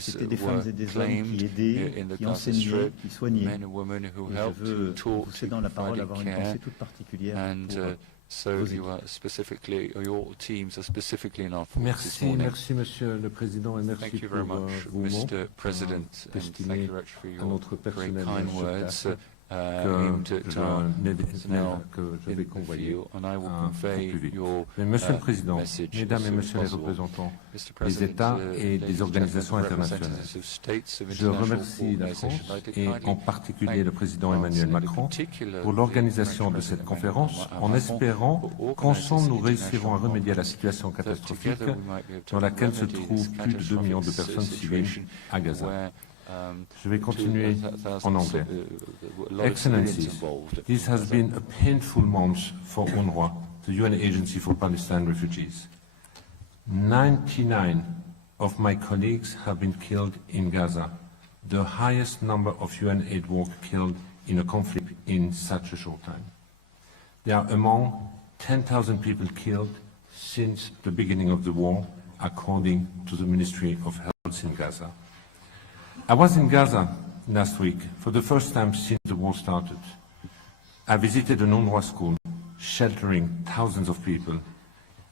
C'était des femmes et des hommes qui aidaient, qui enseignaient, qui soignaient. Et je veux, en vous cédant la parole, avoir une pensée toute particulière pour So your teams are specifically in our thoughts Merci, merci Monsieur le Président et merci pour vos mots destinés à notre personnel sur place que je vais convoyer plus vite. Mais Monsieur le Président, Mesdames et Messieurs les représentants des États et des organisations internationales, je remercie la France et en particulier le Président Emmanuel Macron pour l'organisation de cette conférence en espérant qu'ensemble nous réussirons à remédier à la situation catastrophique dans laquelle se trouvent plus de 2 millions de personnes civiles à Gaza. Je vais continuer en anglais. Excellencies, this has been a painful month for UNRWA, the UN Agency for Palestine Refugees. 99 of my colleagues have been killed in Gaza, the highest number of UN aid workers killed in a conflict in such a short time. They are among 10,000 people killed since the beginning of the war, according to the Ministry of Health in Gaza. I was in Gaza last week for the first time since the war started. I visited an UNRWA school, sheltering thousands of people.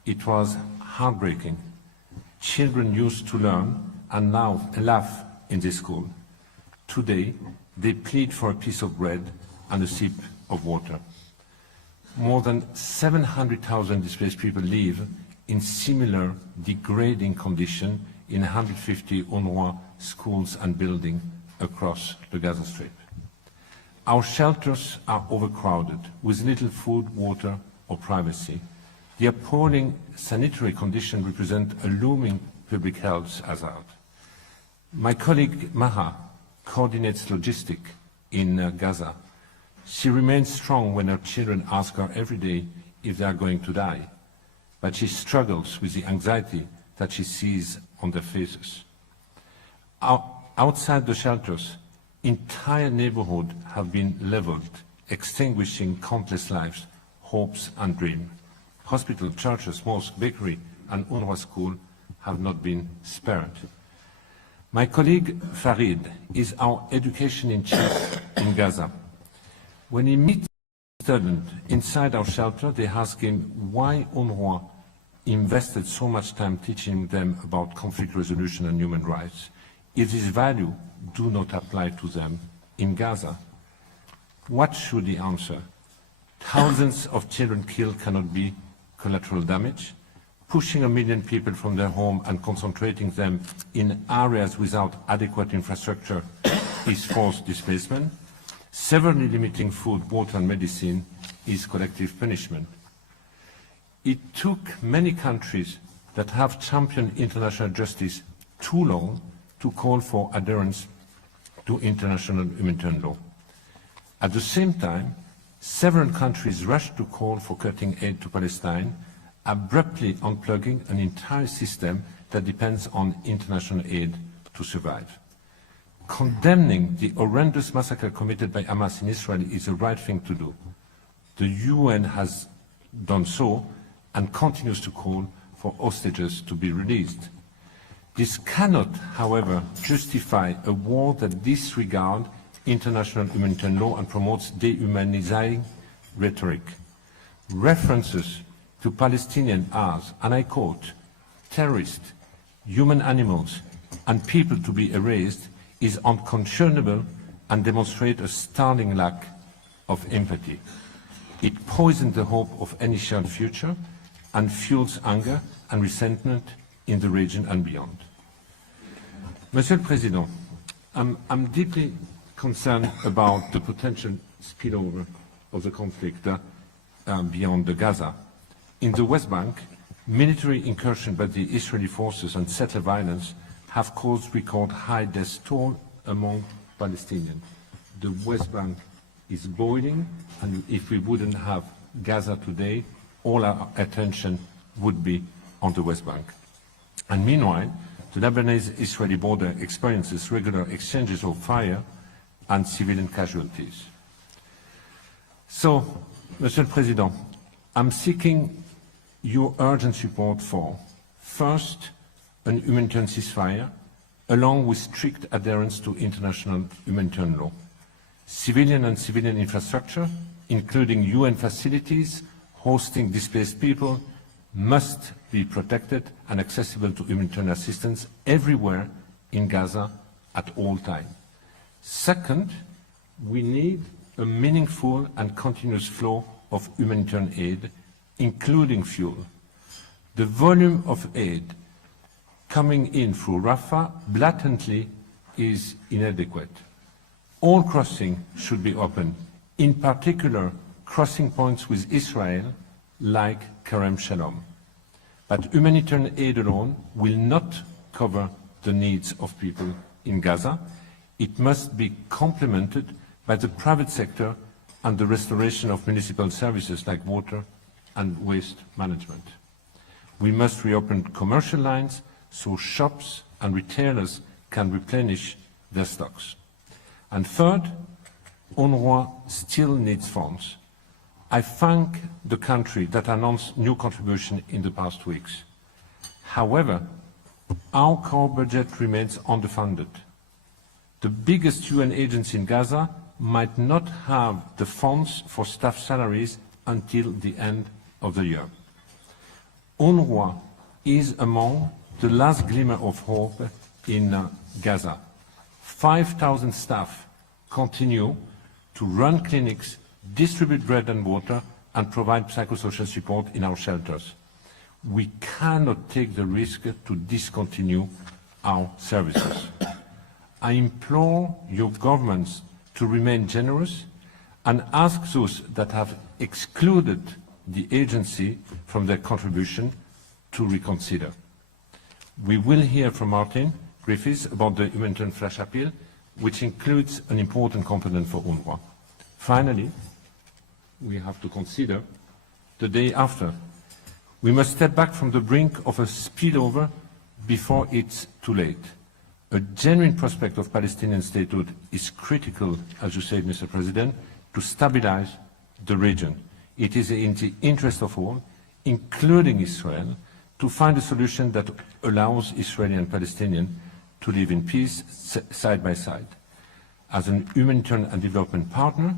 It was heartbreaking. Children used to learn and now laugh in this school. Today, they plead for a piece of bread and a sip of water. More than 700,000 displaced people live in similar degrading conditions in 150 UNRWA schools and buildings across the Gaza Strip. Our shelters are overcrowded, with little food, water, or privacy. The appalling sanitary conditions represent a looming public health hazard. My colleague Maha coordinates logistics in Gaza. She remains strong when her children ask her every day if they are going to die, but she struggles with the anxiety that she sees on their faces. Outside the shelters, entire neighborhoods have been leveled, extinguishing countless lives, hopes and dreams. Hospitals, churches, mosques, bakery and UNRWA school have not been spared. My colleague Farid is our education in chief in Gaza. When he meets students inside our shelter, they ask him why UNRWA invested so much time teaching them about conflict resolution and human rights, if these values do not apply to them in Gaza. What should he answer? Thousands of children killed cannot be collateral damage. Pushing 1 million people from their home and concentrating them in areas without adequate infrastructure is forced displacement. Severely limiting food, water and medicine is collective punishment. It took many countries that have championed international justice too long to call for adherence to international humanitarian law. At the same time, several countries rushed to call for cutting aid to Palestine, abruptly unplugging an entire system that depends on international aid to survive. Condemning the horrendous massacre committed by Hamas in Israel is the right thing to do. The UN has done so and continues to call for hostages to be released. This cannot, however, justify a war that disregards international humanitarian law and promotes dehumanizing rhetoric. References to Palestinians as, and I quote, terrorists, human animals, and people to be erased is unconscionable and demonstrates a startling lack of empathy. It poisons the hope of any shared future and fuels anger and resentment in the region and beyond. Monsieur le Président, I'm deeply concerned about the potential spillover of the conflict beyond the Gaza. In the West Bank, military incursion by the Israeli forces and settler violence have caused record high death toll among Palestinians. The West Bank is boiling, and if we wouldn't have Gaza today, all our attention would be on the West Bank. And meanwhile, the Lebanese-Israeli border experiences regular exchanges of fire and civilian casualties. So, Monsieur le Président, I'm seeking your urgent support for, first, a humanitarian ceasefire along with strict adherence to international humanitarian law. Civilian and civilian infrastructure, including UN facilities hosting displaced people, must be protected and accessible to humanitarian assistance everywhere in Gaza at all times. Second, we need a meaningful and continuous flow of humanitarian aid, including fuel. The volume of aid coming in through Rafah blatantly is inadequate. All crossings should be open, in particular crossing points with Israel like Kerem Shalom. But humanitarian aid alone will not cover the needs of people in Gaza. It must be complemented by the private sector and the restoration of municipal services like water and waste management. We must reopen commercial lines so shops and retailers can replenish their stocks. And third, UNRWA still needs funds. I thank the country that announced new contribution in the past weeks. However, our core budget remains underfunded. The biggest UN agency in Gaza might not have the funds for staff salaries until the end of the year. UNRWA is among the last glimmer of hope in Gaza. 5,000 staff continue to run clinics, distribute bread and water, and provide psychosocial support in our shelters. We cannot take the risk to discontinue our services. I implore your governments to remain generous and ask those that have excluded the agency from their contribution to reconsider. We will hear from Martin Griffiths about the humanitarian flash appeal, which includes an important component for UNRWA. Finally, we have to consider the day after. We must step back from the brink of a spillover before it's too late. A genuine prospect of Palestinian statehood is critical, as you said, Mr. President, to stabilize the region. It is in the interest of all, including Israel, to find a solution that allows Israeli and Palestinians to live in peace side by side. As a humanitarian and development partner,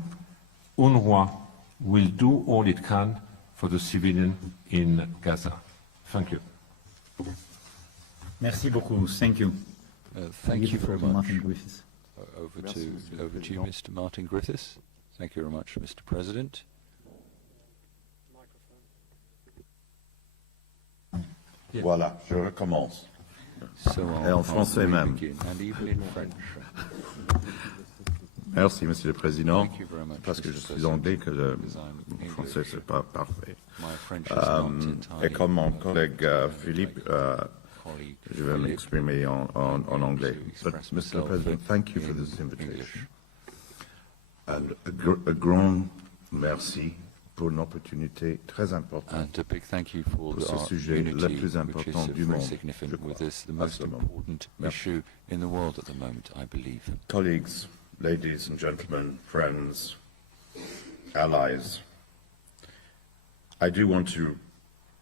UNRWA will do all it can for the civilian in Gaza. Thank you. Merci beaucoup. Thank you. Thank you very much. Martin Griffiths. Over to you, Mr. Martin Griffiths. Thank you very much, Mr. President. Voilà, je recommence. So Et en français même. And even in French. Merci, Monsieur le Président. Thank you very much, Parce que Mr. je suis President. anglais que le English. français c'est pas parfait. My French is not entirely Et comme mon collègue Philippe, colleague je vais Philip, m'exprimer en anglais. to But, express Mr. myself President, thank you for in this invitation. English. And a grand merci pour une opportunité très importante. And a big thank you for Pour ce our sujet unity, le plus which is important du very monde, significant je crois, with this, the à most ce moment. important issue in the world at the moment, I believe. Colleagues, ladies and gentlemen, friends, allies, I do want to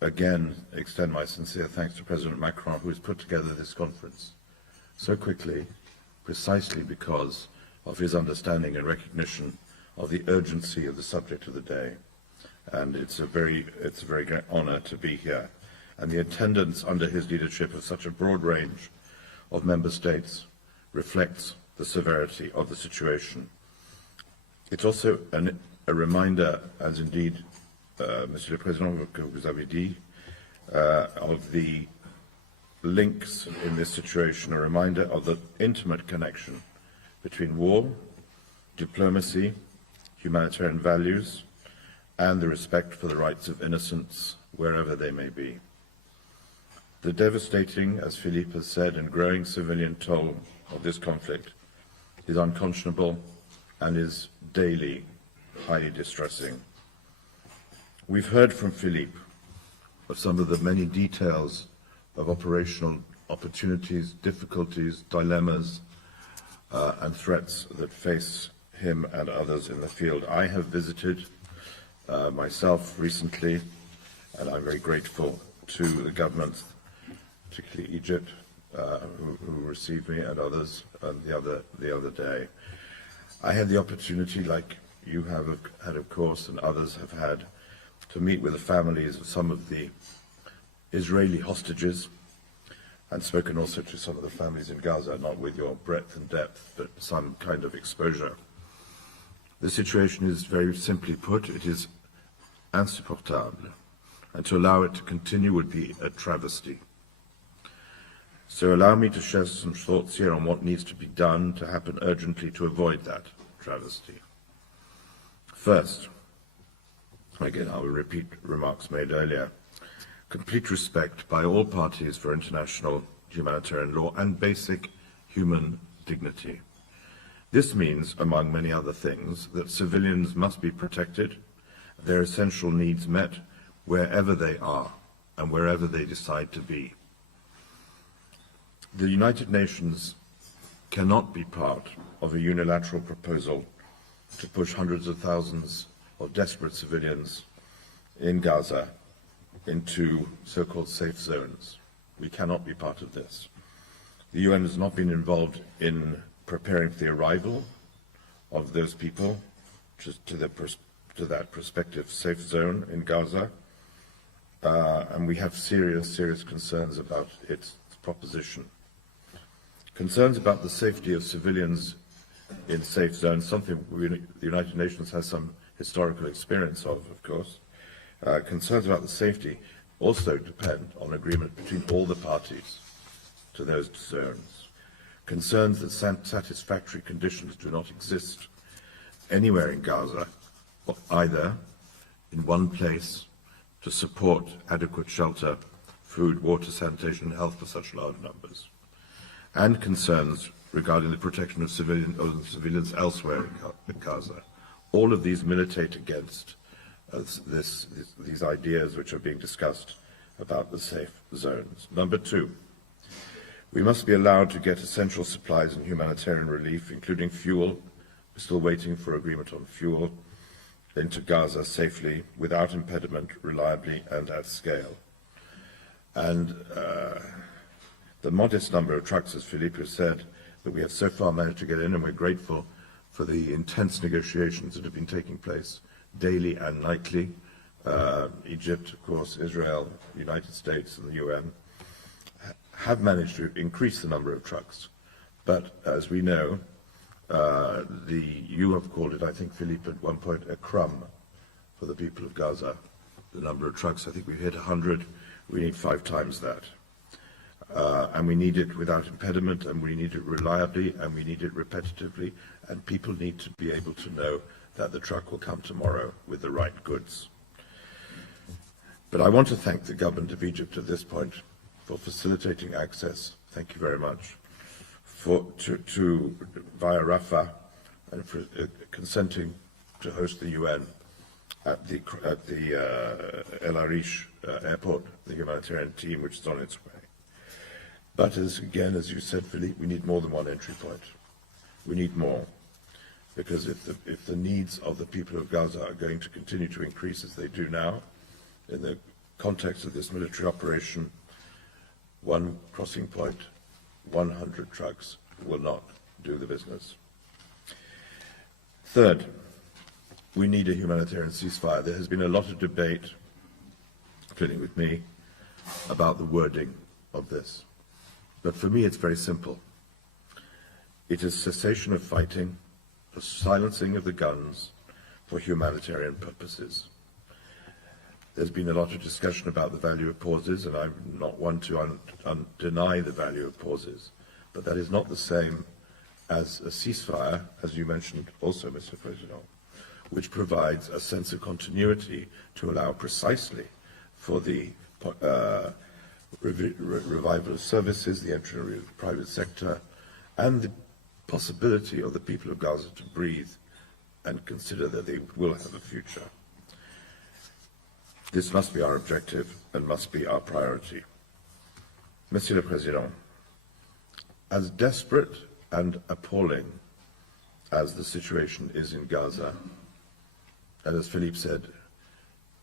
again extend my sincere thanks to President Macron, who has put together this conference so quickly, precisely because of his understanding and recognition of the urgency of the subject of the day. And it's a very great honor to be here. And the attendance under his leadership of such a broad range of member states reflects the severity of the situation. It's also a reminder, as indeed, Monsieur le Président, que vous avez dit, of the links in this situation, a reminder of the intimate connection between war, diplomacy, humanitarian values, and the respect for the rights of innocents, wherever they may be. The devastating, as Philippe has said, and growing civilian toll of this conflict is unconscionable and is daily highly distressing. We've heard from Philippe of some of the many details of operational opportunities, difficulties, dilemmas, and threats that face him and others in the field. I have visited myself recently, and I'm very grateful to the governments, particularly Egypt, who received me and others the other day. I had the opportunity, like you have had, of course, and others have had, to meet with the families of some of the Israeli hostages, and spoken also to some of the families in Gaza, not with your breadth and depth, but some kind of exposure. The situation is very simply put, it is insupportable, and to allow it to continue would be a travesty. So allow me to share some thoughts here on what needs to be done to happen urgently to avoid that travesty. First, again, I will repeat remarks made earlier, complete respect by all parties for international humanitarian law and basic human dignity. This means, among many other things, that civilians must be protected, their essential needs met wherever they are and wherever they decide to be. The United Nations cannot be part of a unilateral proposal to push hundreds of thousands of desperate civilians in Gaza into so-called safe zones. We cannot be part of this. The UN has not been involved in preparing for the arrival of those people to that prospective safe zone in Gaza, and we have serious concerns about its proposition. Concerns about the safety of civilians in safe zones, something the United Nations has some historical experience of course. Concerns about the safety also depend on agreement between all the parties to those zones. Concerns that satisfactory conditions do not exist anywhere in Gaza, or either in one place to support adequate shelter, food, water, sanitation and health for such large numbers, and concerns regarding the protection of civilians elsewhere in Gaza. All of these militate against these ideas which are being discussed about the safe zones. Number two, we must be allowed to get essential supplies and humanitarian relief, including fuel. We're still waiting for agreement on fuel into Gaza safely, without impediment, reliably and at scale. And the modest number of trucks, as Philippe has said, that we have so far managed to get in, and we're grateful for the intense negotiations that have been taking place daily and nightly. Egypt, of course, Israel, the United States and the UN have managed to increase the number of trucks. But as we know, you have called it, I think, Philippe, at one point, a crumb for the people of Gaza. The number of trucks, I think we've hit 100. We need 5 times that. And we need it without impediment, and we need it reliably, and we need it repetitively, and people need to be able to know that the truck will come tomorrow with the right goods. But I want to thank the government of Egypt at this point for facilitating access. Thank you very much. To via Rafah, and for consenting to host the UN at the El Arish airport, the humanitarian team which is on its way. But as you said, Philippe, we need more than one entry point. We need more, because if the needs of the people of Gaza are going to continue to increase as they do now, in the context of this military operation, one crossing point, 100 trucks will not do the business. Third, we need a humanitarian ceasefire. There has been a lot of debate, including with me, about the wording of this. But for me, it's very simple. It is cessation of fighting, the silencing of the guns for humanitarian purposes. There's been a lot of discussion about the value of pauses, and I'm not one to deny the value of pauses. But that is not the same as a ceasefire, as you mentioned also, Mr. President, which provides a sense of continuity to allow precisely for the revival of services, the entry of the private sector, and the possibility of the people of Gaza to breathe and consider that they will have a future. This must be our objective and must be our priority. Monsieur le Président, as desperate and appalling as the situation is in Gaza, and as Philippe said,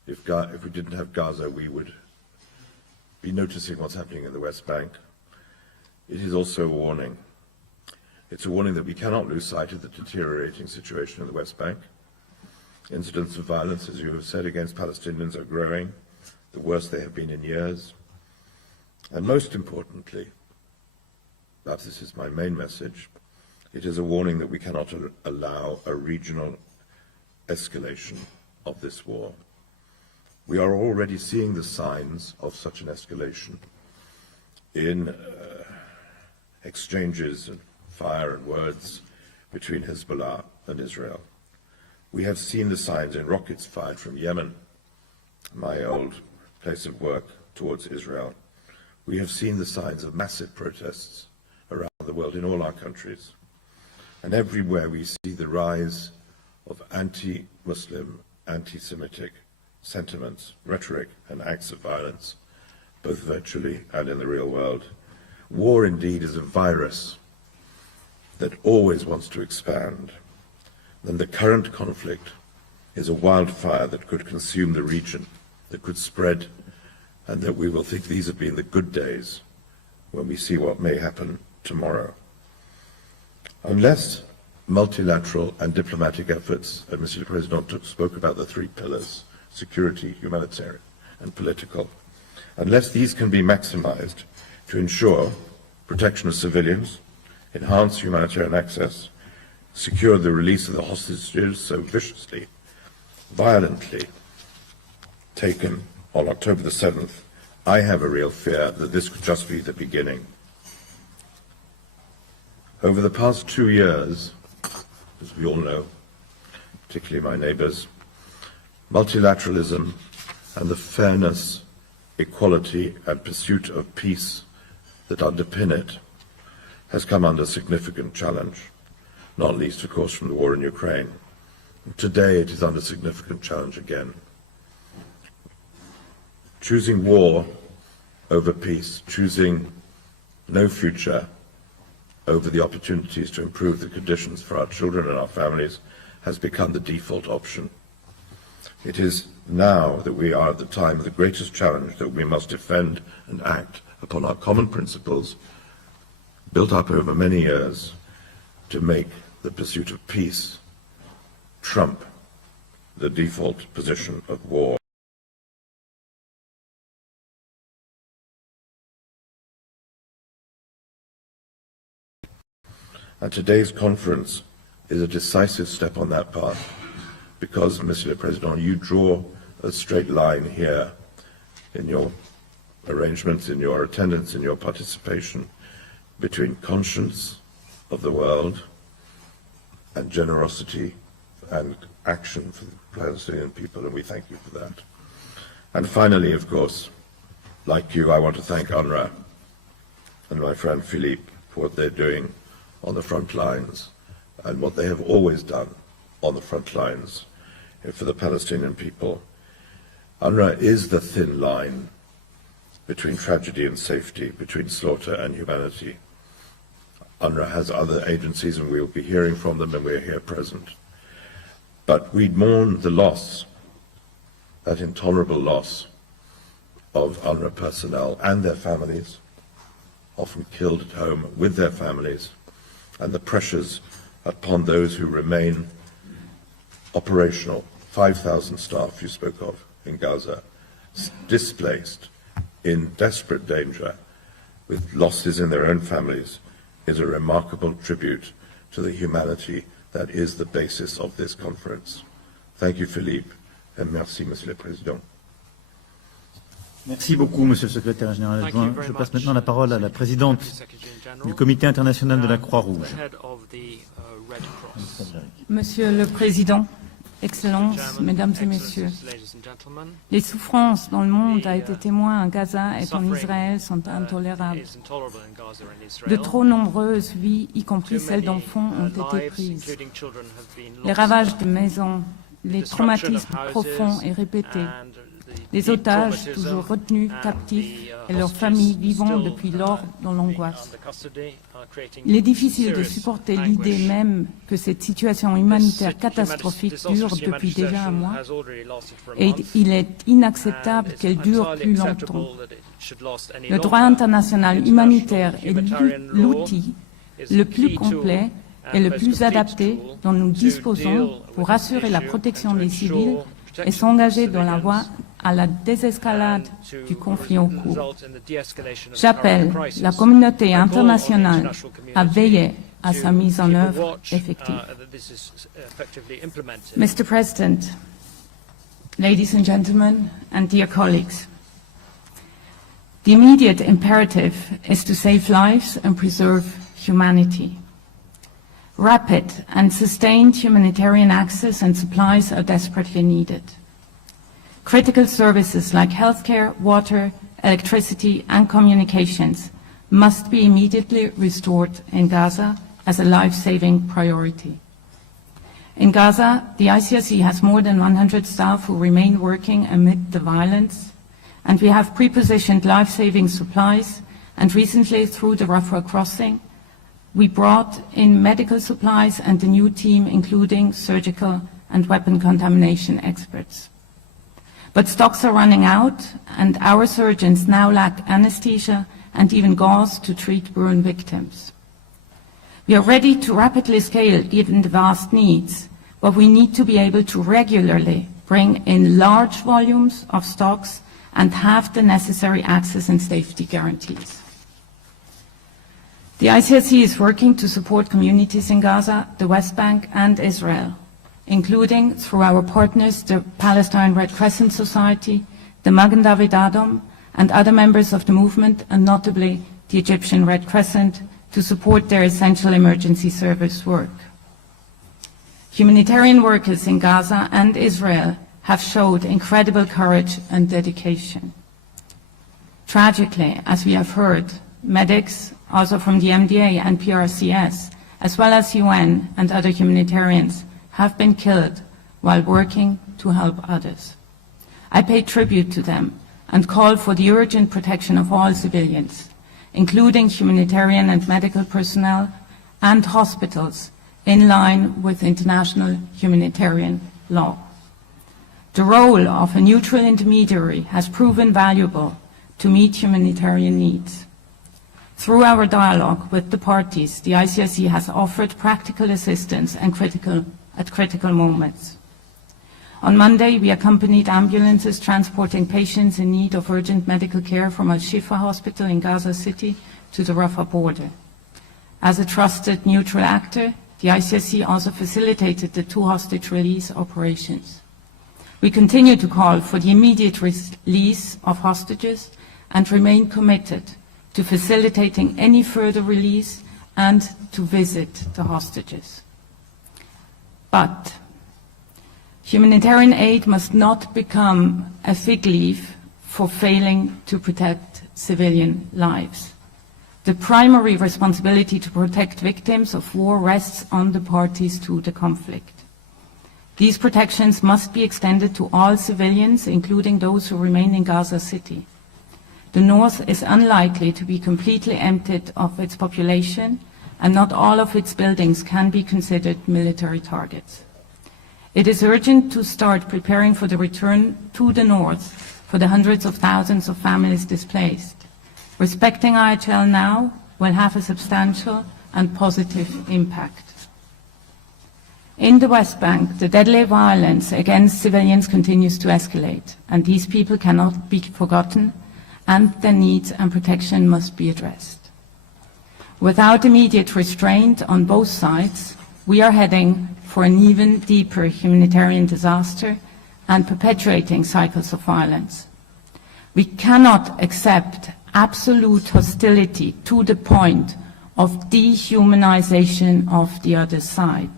if we didn't have Gaza, we would be noticing what's happening in the West Bank. it is also a warning. It's a warning that we cannot lose sight of the deteriorating situation in the West Bank. Incidents of violence, as you have said, against Palestinians are growing, the worst they have been in years. And most importantly, perhaps this is my main message, it is a warning that we cannot allow a regional escalation of this war. We are already seeing the signs of such an escalation in exchanges of fire and words between Hezbollah and Israel. We have seen the signs in rockets fired from Yemen, my old place of work, towards Israel. We have seen the signs of massive protests around the world in all our countries. And everywhere we see the rise of anti-Muslim, anti-Semitic sentiments, rhetoric, and acts of violence, both virtually and in the real world. War indeed is a virus that always wants to expand. Then the current conflict is a wildfire that could consume the region, that could spread, and that we will think these have been the good days when we see what may happen tomorrow. Unless multilateral and diplomatic efforts, and Monsieur le Président spoke about the three pillars, security, humanitarian, and political, unless these can be maximized to ensure protection of civilians, enhance humanitarian access, secure the release of the hostages so viciously, violently taken on October the 7th, I have a real fear that this could just be the beginning. Over the past 2 years, as we all know, particularly my neighbors, multilateralism and the fairness, equality, and pursuit of peace that underpin it has come under significant challenge, not least, of course, from the war in Ukraine. Today it is under significant challenge again. Choosing war over peace, choosing no future over the opportunities to improve the conditions for our children and our families has become the default option. It is now that we are at the time of the greatest challenge that we must defend and act upon our common principles built up over many years to make the pursuit of peace trump the default position of war. And today's conference is a decisive step on that path because, Monsieur le Président, you draw a straight line here in your arrangements, in your attendance, in your participation between conscience of the world and generosity and action for the Palestinian people, and we thank you for that. And finally, of course, like you, I want to thank UNRWA and my friend Philippe for what they're doing on the front lines and what they have always done on the front lines for the Palestinian people. UNRWA is the thin line between tragedy and safety, between slaughter and humanity. UNRWA has other agencies, and we will be hearing from them, and we are here present. But we mourn the loss, that intolerable loss of UNRWA personnel and their families, often killed at home with their families, and the pressures upon those who remain operational. 5,000 staff you spoke of in Gaza, displaced, in desperate danger, with losses in their own families, is a remarkable tribute to the humanity that is the basis of this conference. Thank you, Philippe, and merci, Monsieur le Président. Merci beaucoup, Monsieur le Secrétaire général adjoint. Je passe maintenant la parole à la présidente du Comité international de la Croix-Rouge. Monsieur le Président, Excellences, Mesdames et Messieurs, les souffrances dont le monde a été témoin à Gaza et en Israël sont intolérables. De trop nombreuses vies, y compris celles d'enfants, ont été prises. Les ravages de maisons, les traumatismes profonds et répétés, les otages toujours retenus captifs et leurs familles vivant depuis lors dans l'angoisse. Il est difficile de supporter l'idée même que cette situation humanitaire catastrophique dure depuis déjà un mois et il est inacceptable qu'elle dure plus longtemps. Le droit international humanitaire est l'outil le plus complet et le plus adapté dont nous disposons pour assurer la protection des civils et s'engager dans la voie à la désescalade du conflit en cours. J'appelle la communauté internationale à veiller à sa mise en œuvre effective. Mr. President, ladies and gentlemen, and dear colleagues, the immediate imperative is to save lives and preserve humanity. Rapid and sustained humanitarian access and supplies are desperately needed. Critical services like healthcare, water, electricity and communications must be immediately restored in Gaza as a life-saving priority. In Gaza, the ICRC has more than 100 staff who remain working amid the violence, and we have pre-positioned life-saving supplies, and recently through the Rafah crossing, we brought in medical supplies and a new team including surgical and weapon contamination experts. But stocks are running out and our surgeons now lack anesthesia and even gauze to treat burn victims. We are ready to rapidly scale given the vast needs, but we need to be able to regularly bring in large volumes of stocks and have the necessary access and safety guarantees. The ICRC is working to support communities in Gaza, the West Bank and Israel, including through our partners, the Palestine Red Crescent Society, the Magen David Adom, and other members of the movement, and notably the Egyptian Red Crescent, to support their essential emergency service work. Humanitarian workers in Gaza and Israel have showed incredible courage and dedication. Tragically, as we have heard, medics, also from the MDA and PRCS, as well as UN and other humanitarians, have been killed while working to help others. I pay tribute to them and call for the urgent protection of all civilians, including humanitarian and medical personnel and hospitals, in line with international humanitarian law. The role of a neutral intermediary has proven valuable to meet humanitarian needs. Through our dialogue with the parties, the ICRC has offered practical assistance and at critical moments. On Monday, we accompanied ambulances transporting patients in need of urgent medical care from Al-Shifa Hospital in Gaza City to the Rafah border. As a trusted neutral actor, the ICRC also facilitated the 2 hostage release operations. We continue to call for the immediate release of hostages and remain committed to facilitating any further release and to visit the hostages. But humanitarian aid must not become a fig leaf for failing to protect civilian lives. The primary responsibility to protect victims of war rests on the parties to the conflict. These protections must be extended to all civilians, including those who remain in Gaza City. The north is unlikely to be completely emptied of its population, and not all of its buildings can be considered military targets. It is urgent to start preparing for the return to the north for the hundreds of thousands of families displaced. Respecting IHL now will have a substantial and positive impact. In the West Bank, the deadly violence against civilians continues to escalate, and these people cannot be forgotten, and their needs and protection must be addressed. Without immediate restraint on both sides, we are heading for an even deeper humanitarian disaster and perpetuating cycles of violence. We cannot accept absolute hostility to the point of dehumanization of the other side.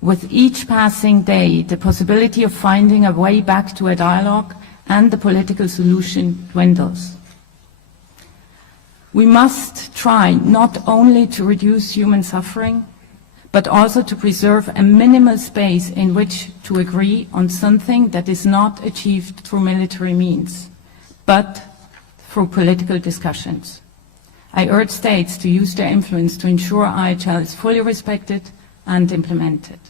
With each passing day, the possibility of finding a way back to a dialogue and the political solution dwindles. We must try not only to reduce human suffering, but also to preserve a minimal space in which to agree on something that is not achieved through military means, but through political discussions. I urge states to use their influence to ensure IHL is fully respected and implemented.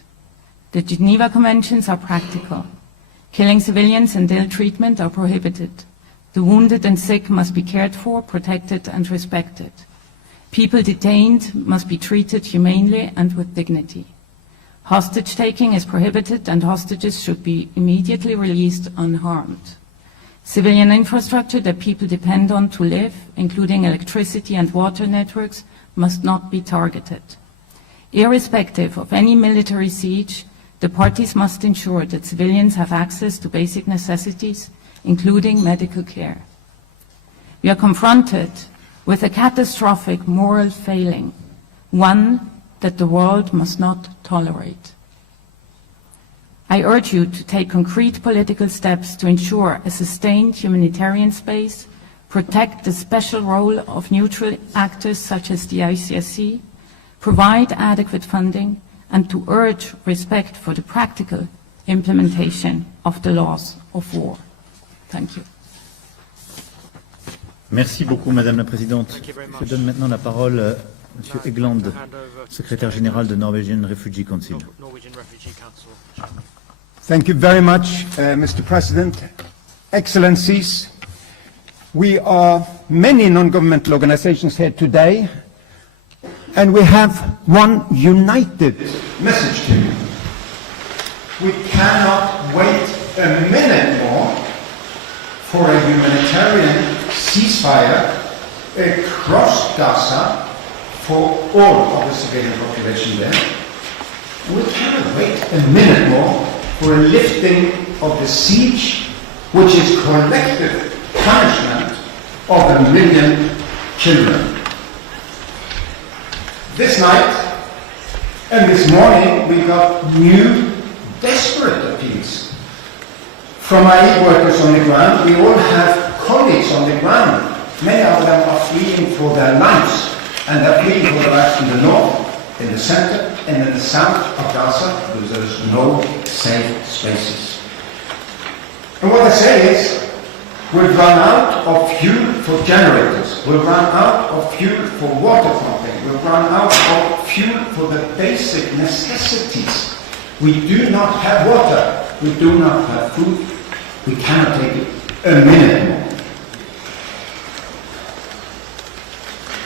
The Geneva Conventions are practical. Killing civilians and ill treatment are prohibited. The wounded and sick must be cared for, protected and respected. People detained must be treated humanely and with dignity. Hostage-taking is prohibited and hostages should be immediately released unharmed. Civilian infrastructure that people depend on to live, including electricity and water networks, must not be targeted. Irrespective of any military siege, the parties must ensure that civilians have access to basic necessities, including medical care. We are confronted with a catastrophic moral failing, one that the world must not tolerate. I urge you to take concrete political steps to ensure a sustained humanitarian space, protect the special role of neutral actors such as the ICRC, provide adequate funding, and to urge respect for the practical implementation of the laws of war. Thank you. Merci beaucoup, Madame la Présidente. Je donne maintenant la parole à Monsieur Egland, secrétaire général de Norwegian Refugee Council. Thank you very much, Mr. President. Excellencies, we are many non-governmental organizations here today, and we have one united message to you. We cannot wait a minute more for a humanitarian ceasefire across Gaza for all of the civilian population there. We cannot wait a minute more for a lifting of the siege, which is collective punishment of 1 million children. This night and this morning we got new desperate appeals from our aid workers on the ground. We all have colleagues on the ground. Many of them are fleeing for their lives, and they're fleeing for their lives in the north, in the center, and in the south of Gaza, because there is no safe spaces. And what they say is, we've run out of fuel for generators, we've run out of fuel for water pumping, we've run out of fuel for the basic necessities. We do not have water, we do not have food, we cannot take it a minute more.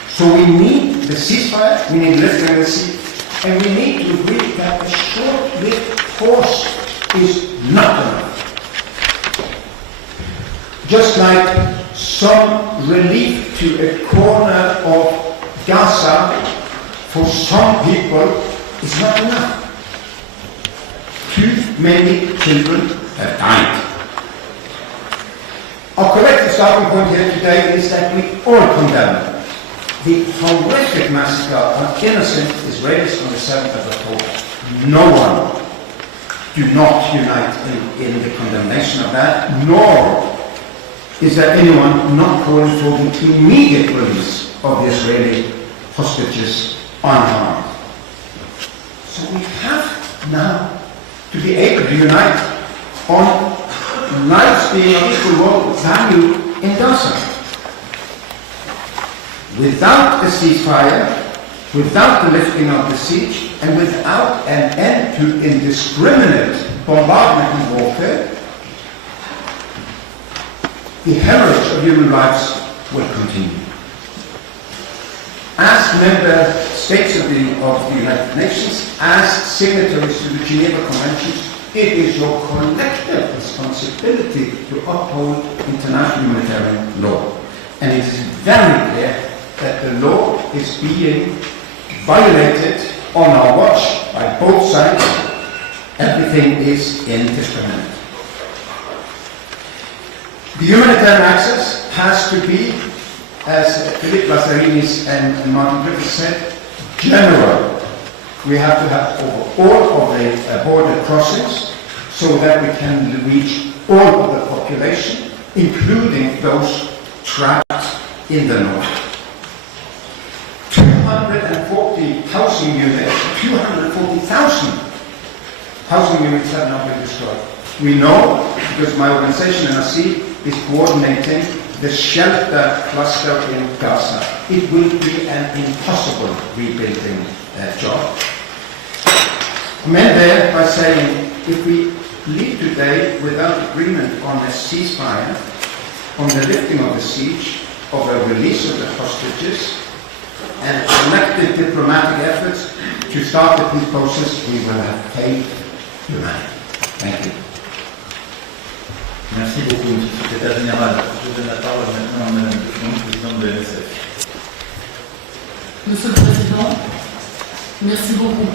So we need the ceasefire, we need lifting the siege, and we need to agree that a short-lived force is not enough. Just like some relief to a corner of Gaza for some people is not enough. Too many children have died. Our collective starting point here today is that we all condemn the horrific massacre of innocent Israelis on the 7th of October. No one do not unite in the condemnation of that, nor is there anyone not calling for the immediate release of the Israeli hostages unharmed. So we have now to be able to unite on lives being of equal value in Gaza. Without a ceasefire, without the lifting of the siege, and without an end to indiscriminate bombardment and warfare, the hemorrhage of human lives will continue. As member states of the United Nations, as signatories to the Geneva Conventions, it is your collective responsibility to uphold international humanitarian law. And it is very clear that the law is being violated on our watch by both sides. Everything is indiscriminate. The humanitarian access has to be, as Philippe Lazzarinis and Martin Griffiths said, general. We have to have over all of the border crossings so that we can reach all of the population, including those trapped in the north. 240 housing units, 240 140,000 housing units have now been destroyed. We know, because my organization, NRC, is coordinating the shelter cluster in Gaza. It will be an impossible rebuilding job. I'm there by saying, if we leave today without agreement on a ceasefire, on the lifting of the siege, of a release of the hostages, and collective diplomatic efforts to start the peace process, we will have failed humanity. Thank you. Merci beaucoup, M. le Secrétaire Général. Je donne la parole maintenant à Mme le Président de l'NSF. Monsieur le Président, merci beaucoup.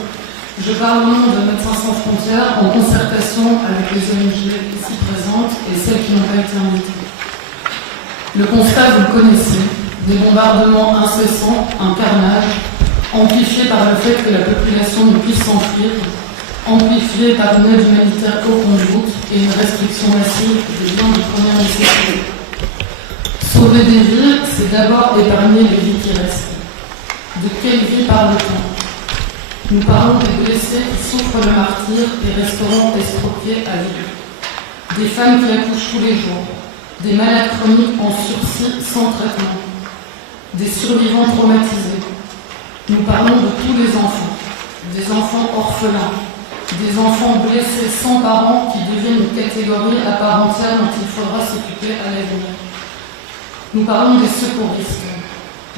Je parle au nom de Médecins sans frontières en concertation avec les ONG ici présentes et celles qui n'ont pas été invitées. Le constat, vous le connaissez, des bombardements incessants, un carnage, amplifié par le fait que la population ne puisse s'enfuir, amplifié par une aide humanitaire au compte-gouttes et une restriction massive des biens de première nécessité. Sauver des vies, c'est d'abord épargner les vies qui restent. De quelle vie parle-t-on? Nous parlons des blessés qui souffrent le martyre et resteront estropiés à vie. Des femmes qui accouchent tous les jours, des malades chroniques en sursis sans traitement, des survivants traumatisés. Nous parlons de tous les enfants, des enfants orphelins, des enfants blessés sans parents qui deviennent une catégorie à part entière dont il faudra s'occuper à l'avenir. Nous parlons des secouristes.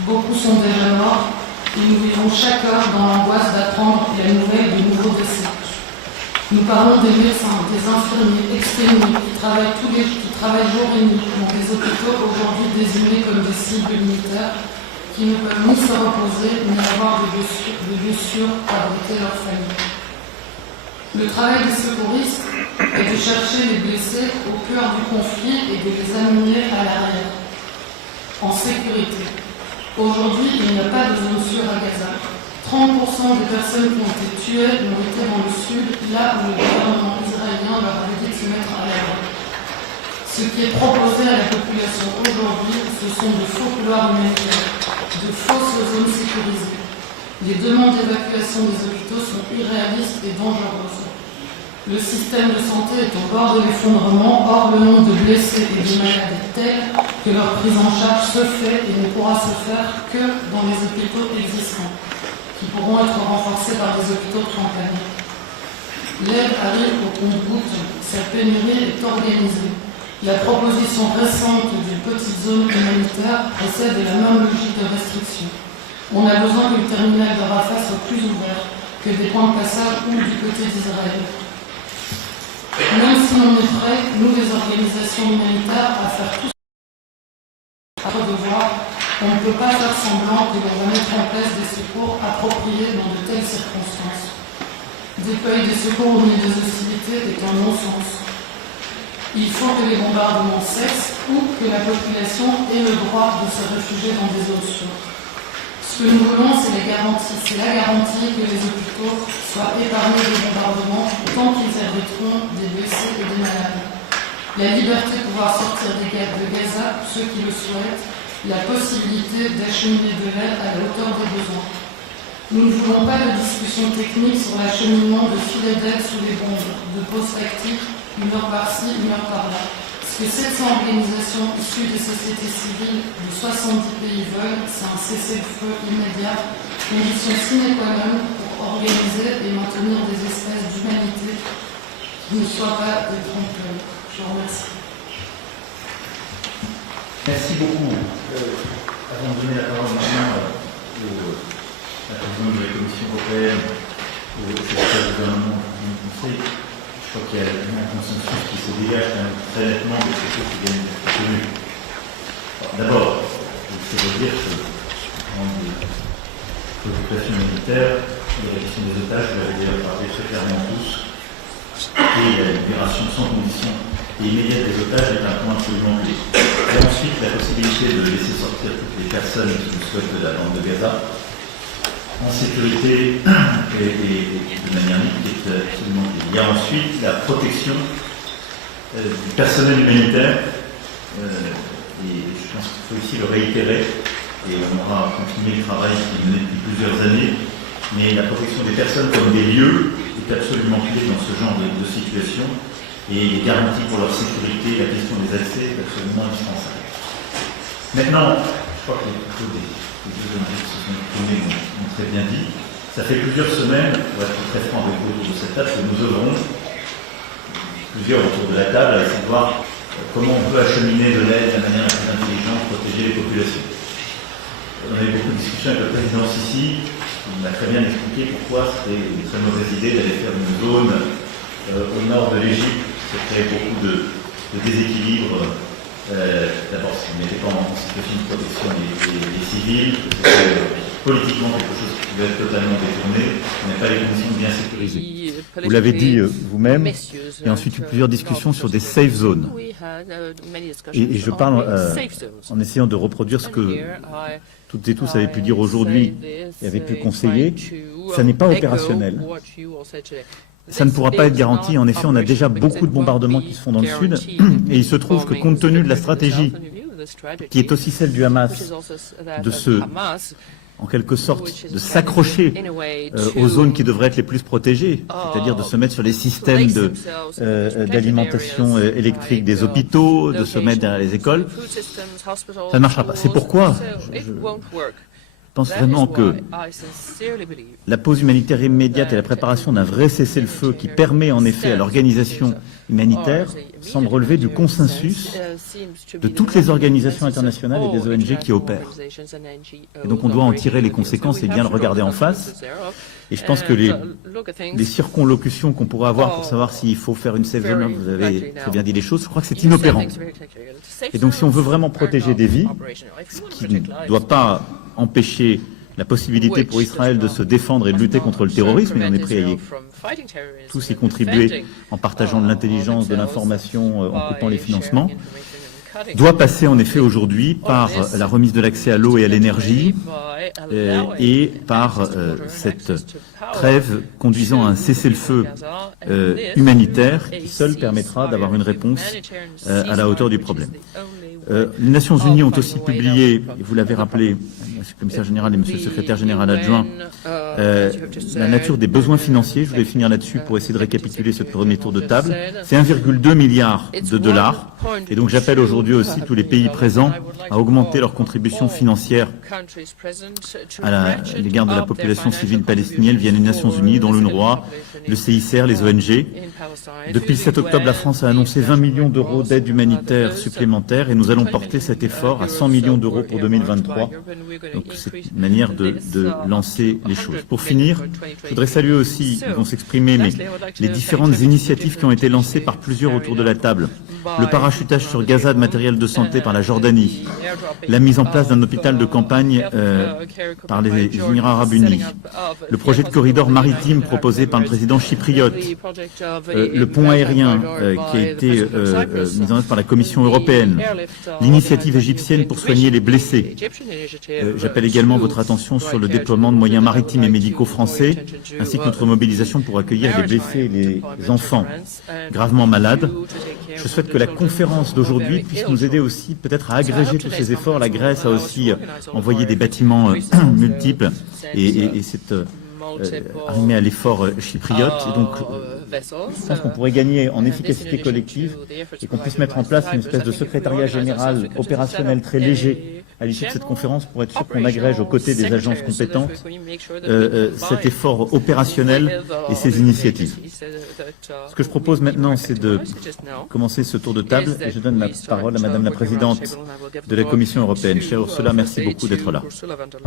Beaucoup sont déjà morts et nous vivons chaque heure dans l'angoisse d'apprendre la nouvelle de nouveaux décès. Nous parlons des médecins, des infirmiers exténués qui travaillent jour et nuit dans des hôpitaux aujourd'hui désignés comme des cibles militaires qui ne peuvent ni se reposer ni avoir de lieux sûrs pour abriter leur famille. Le travail des secouristes est de chercher les blessés au cœur du conflit et de les amener à l'arrière, en sécurité. Aujourd'hui, il n'y a pas de zone sûre à Gaza. 30% des personnes qui ont été tuées l'ont été dans le sud, là où le gouvernement israélien leur avait dit de se mettre à l'abri. Ce qui est proposé à la population aujourd'hui, ce sont de faux couloirs humanitaires, de fausses zones sécurisées. Les demandes d'évacuation des hôpitaux sont irréalistes et dangereuses. Le système de santé est au bord de l'effondrement, or le nombre de blessés et de malades est tel que leur prise en charge se fait et ne pourra se faire que dans les hôpitaux existants, qui pourront être renforcés par des hôpitaux de campagne. L'aide arrive au compte-gouttes, sa pénurie est organisée. La proposition récente d'une petite zone humanitaire procède de la même logique de restriction. On a besoin que le terminal de Rafah soit plus ouvert, que des points de passage ou du côté d'Israël. Même si on est prêt, nous les organisations humanitaires, à faire tout notre devoir, on ne peut pas faire semblant que l'on va mettre en place des secours appropriés dans de telles circonstances. Déployer des secours au milieu des hostilités est un non-sens. Il faut que les bombardements cessent ou que la population ait le droit de se réfugier dans des zones sûres. Ce que nous voulons, c'est la garantie que les hôpitaux soient épargnés des bombardements tant qu'ils abriteront des blessés et des malades. La liberté de pouvoir sortir de Gaza, pour ceux qui le souhaitent, la possibilité d'acheminer de l'aide à la hauteur des besoins. Nous ne voulons pas de discussion technique sur l'acheminement de filets d'aide sous les bombes, de pauses tactiques, une heure par-ci, une heure par-là. Ce que 700 organisations issues des sociétés civiles de 70 pays veulent, c'est un cessez-le-feu immédiat, condition sine qua non pour organiser et maintenir des espaces d'humanité qui ne soient pas des trompe-l'œil. Je vous remercie. Merci beaucoup. Avant de donner la parole maintenant à la présidente de la Commission européenne, au secrétaire du gouvernement du Conseil, je crois qu'il y a un consensus qui se dégage quand même très nettement de ce qui vient d'être connu. D'abord, je veux dire que en préoccupation humanitaire, il y a la question des otages, vous l'avez déjà parlé très clairement tous, et la libération sans condition et immédiate des otages est un point absolument clé. Et ensuite, la possibilité de laisser sortir toutes les personnes qui le souhaitent de la bande de Gaza en sécurité et de manière libre est absolument clé. Il y a ensuite la protection du personnel humanitaire et je pense qu'il faut ici le réitérer et on aura continué le travail qui est mené depuis plusieurs années mais la protection des personnes comme des lieux est absolument clé dans ce genre de situation, et les garanties pour leur sécurité, la question des accès est absolument indispensable. Maintenant, je crois que les deux journalistes qui se sont exprimés l'ont très bien dit, ça fait plusieurs semaines, pour être très franc avec vous autour de cette table, que nous œuvrons, plusieurs autour de la table, à essayer de voir comment on peut acheminer de l'aide de la manière la plus intelligente, protéger les populations. On a eu beaucoup de discussions avec le président Sissi, il m'a très bien expliqué pourquoi c'était une très mauvaise idée d'aller faire une zone au nord de l'Égypte, ça crée beaucoup de déséquilibre. D'abord, ce qui n'était pas en situation de protection des civils, c'était politiquement quelque chose qui pouvait être totalement détourné, on n'a pas les conditions bien sécurisées. Vous l'avez dit vous-même, il y a ensuite eu plusieurs discussions sur des safe zones. Et je parle en essayant de reproduire ce que toutes et tous avaient pu dire aujourd'hui et avaient pu conseiller. Ça n'est pas opérationnel. Ça ne pourra pas être garanti. En effet, on a déjà beaucoup de bombardements qui se font dans le sud. Et il se trouve que compte tenu de la stratégie qui est aussi celle du Hamas, en quelque sorte, de s'accrocher aux zones qui devraient être les plus protégées, c'est-à-dire de se mettre sur les systèmes d'alimentation électrique des hôpitaux, de se mettre derrière les écoles, ça ne marchera pas. C'est pourquoi je pense vraiment que la pause humanitaire immédiate et la préparation d'un vrai cessez-le-feu qui permet en effet à l'organisation humanitaire semble relever du consensus de toutes les organisations internationales et des ONG qui opèrent. Et donc on doit en tirer les conséquences et bien le regarder en face. Et je pense que les circonlocutions qu'on pourrait avoir pour savoir s'il faut faire une safe zone, vous avez très bien dit les choses, je crois que c'est inopérant. Et donc si on veut vraiment protéger des vies, ce qui ne doit pas empêcher la possibilité pour Israël de se défendre et de lutter contre le terrorisme, et on est prêt à tous y contribuer en partageant de l'intelligence, de l'information, en coupant les financements, doit passer en effet aujourd'hui par la remise de l'accès à l'eau et à l'énergie et par cette trêve conduisant à un cessez-le-feu humanitaire qui seul permettra d'avoir une réponse à la hauteur du problème. Les Nations Unies ont aussi publié, et vous l'avez rappelé, Monsieur le Commissaire général et Monsieur le Secrétaire général adjoint, la nature des besoins financiers. Je voulais finir là-dessus pour essayer de récapituler ce premier tour de table. C'est 1,2 milliard de dollars. Et donc j'appelle aujourd'hui aussi tous les pays présents à augmenter leur contribution financière à l'égard de la population civile palestinienne via les Nations Unies, dont l'UNRWA, le CICR, les ONG. Depuis le 7 octobre, la France a annoncé 20 millions d'euros d'aide humanitaire supplémentaire et nous allons porter cet effort à 100 millions d'euros pour 2023. Donc c'est une manière de lancer les choses. Pour finir, je voudrais saluer aussi, ils vont s'exprimer, mais les différentes initiatives qui ont été lancées par plusieurs autour de la table. Le parachutage sur Gaza de matériel de santé par la Jordanie, la mise en place d'un hôpital de campagne par les Émirats arabes unis, le projet de corridor maritime proposé par le président chypriote, le pont aérien qui a été mis en œuvre par la Commission européenne, l'initiative égyptienne pour soigner les blessés. J'appelle également votre attention sur le déploiement de moyens maritimes et médicaux français, ainsi que notre mobilisation pour accueillir les blessés et les enfants gravement malades. Je souhaite que la conférence d'aujourd'hui puisse nous aider aussi peut-être à agréger tous ces efforts. La Grèce a aussi envoyé des bâtiments multiples et c'est arrimé à l'effort chypriote. Et donc, je pense qu'on pourrait gagner en efficacité collective et qu'on puisse mettre en place une espèce de secrétariat général opérationnel très léger à l'issue de cette conférence pour être sûr qu'on agrège aux côtés des agences compétentes cet effort opérationnel et ces initiatives. Ce que je propose maintenant, c'est de commencer ce tour de table et je donne la parole à Madame la Présidente de la Commission européenne. Chère Ursula, merci beaucoup d'être là.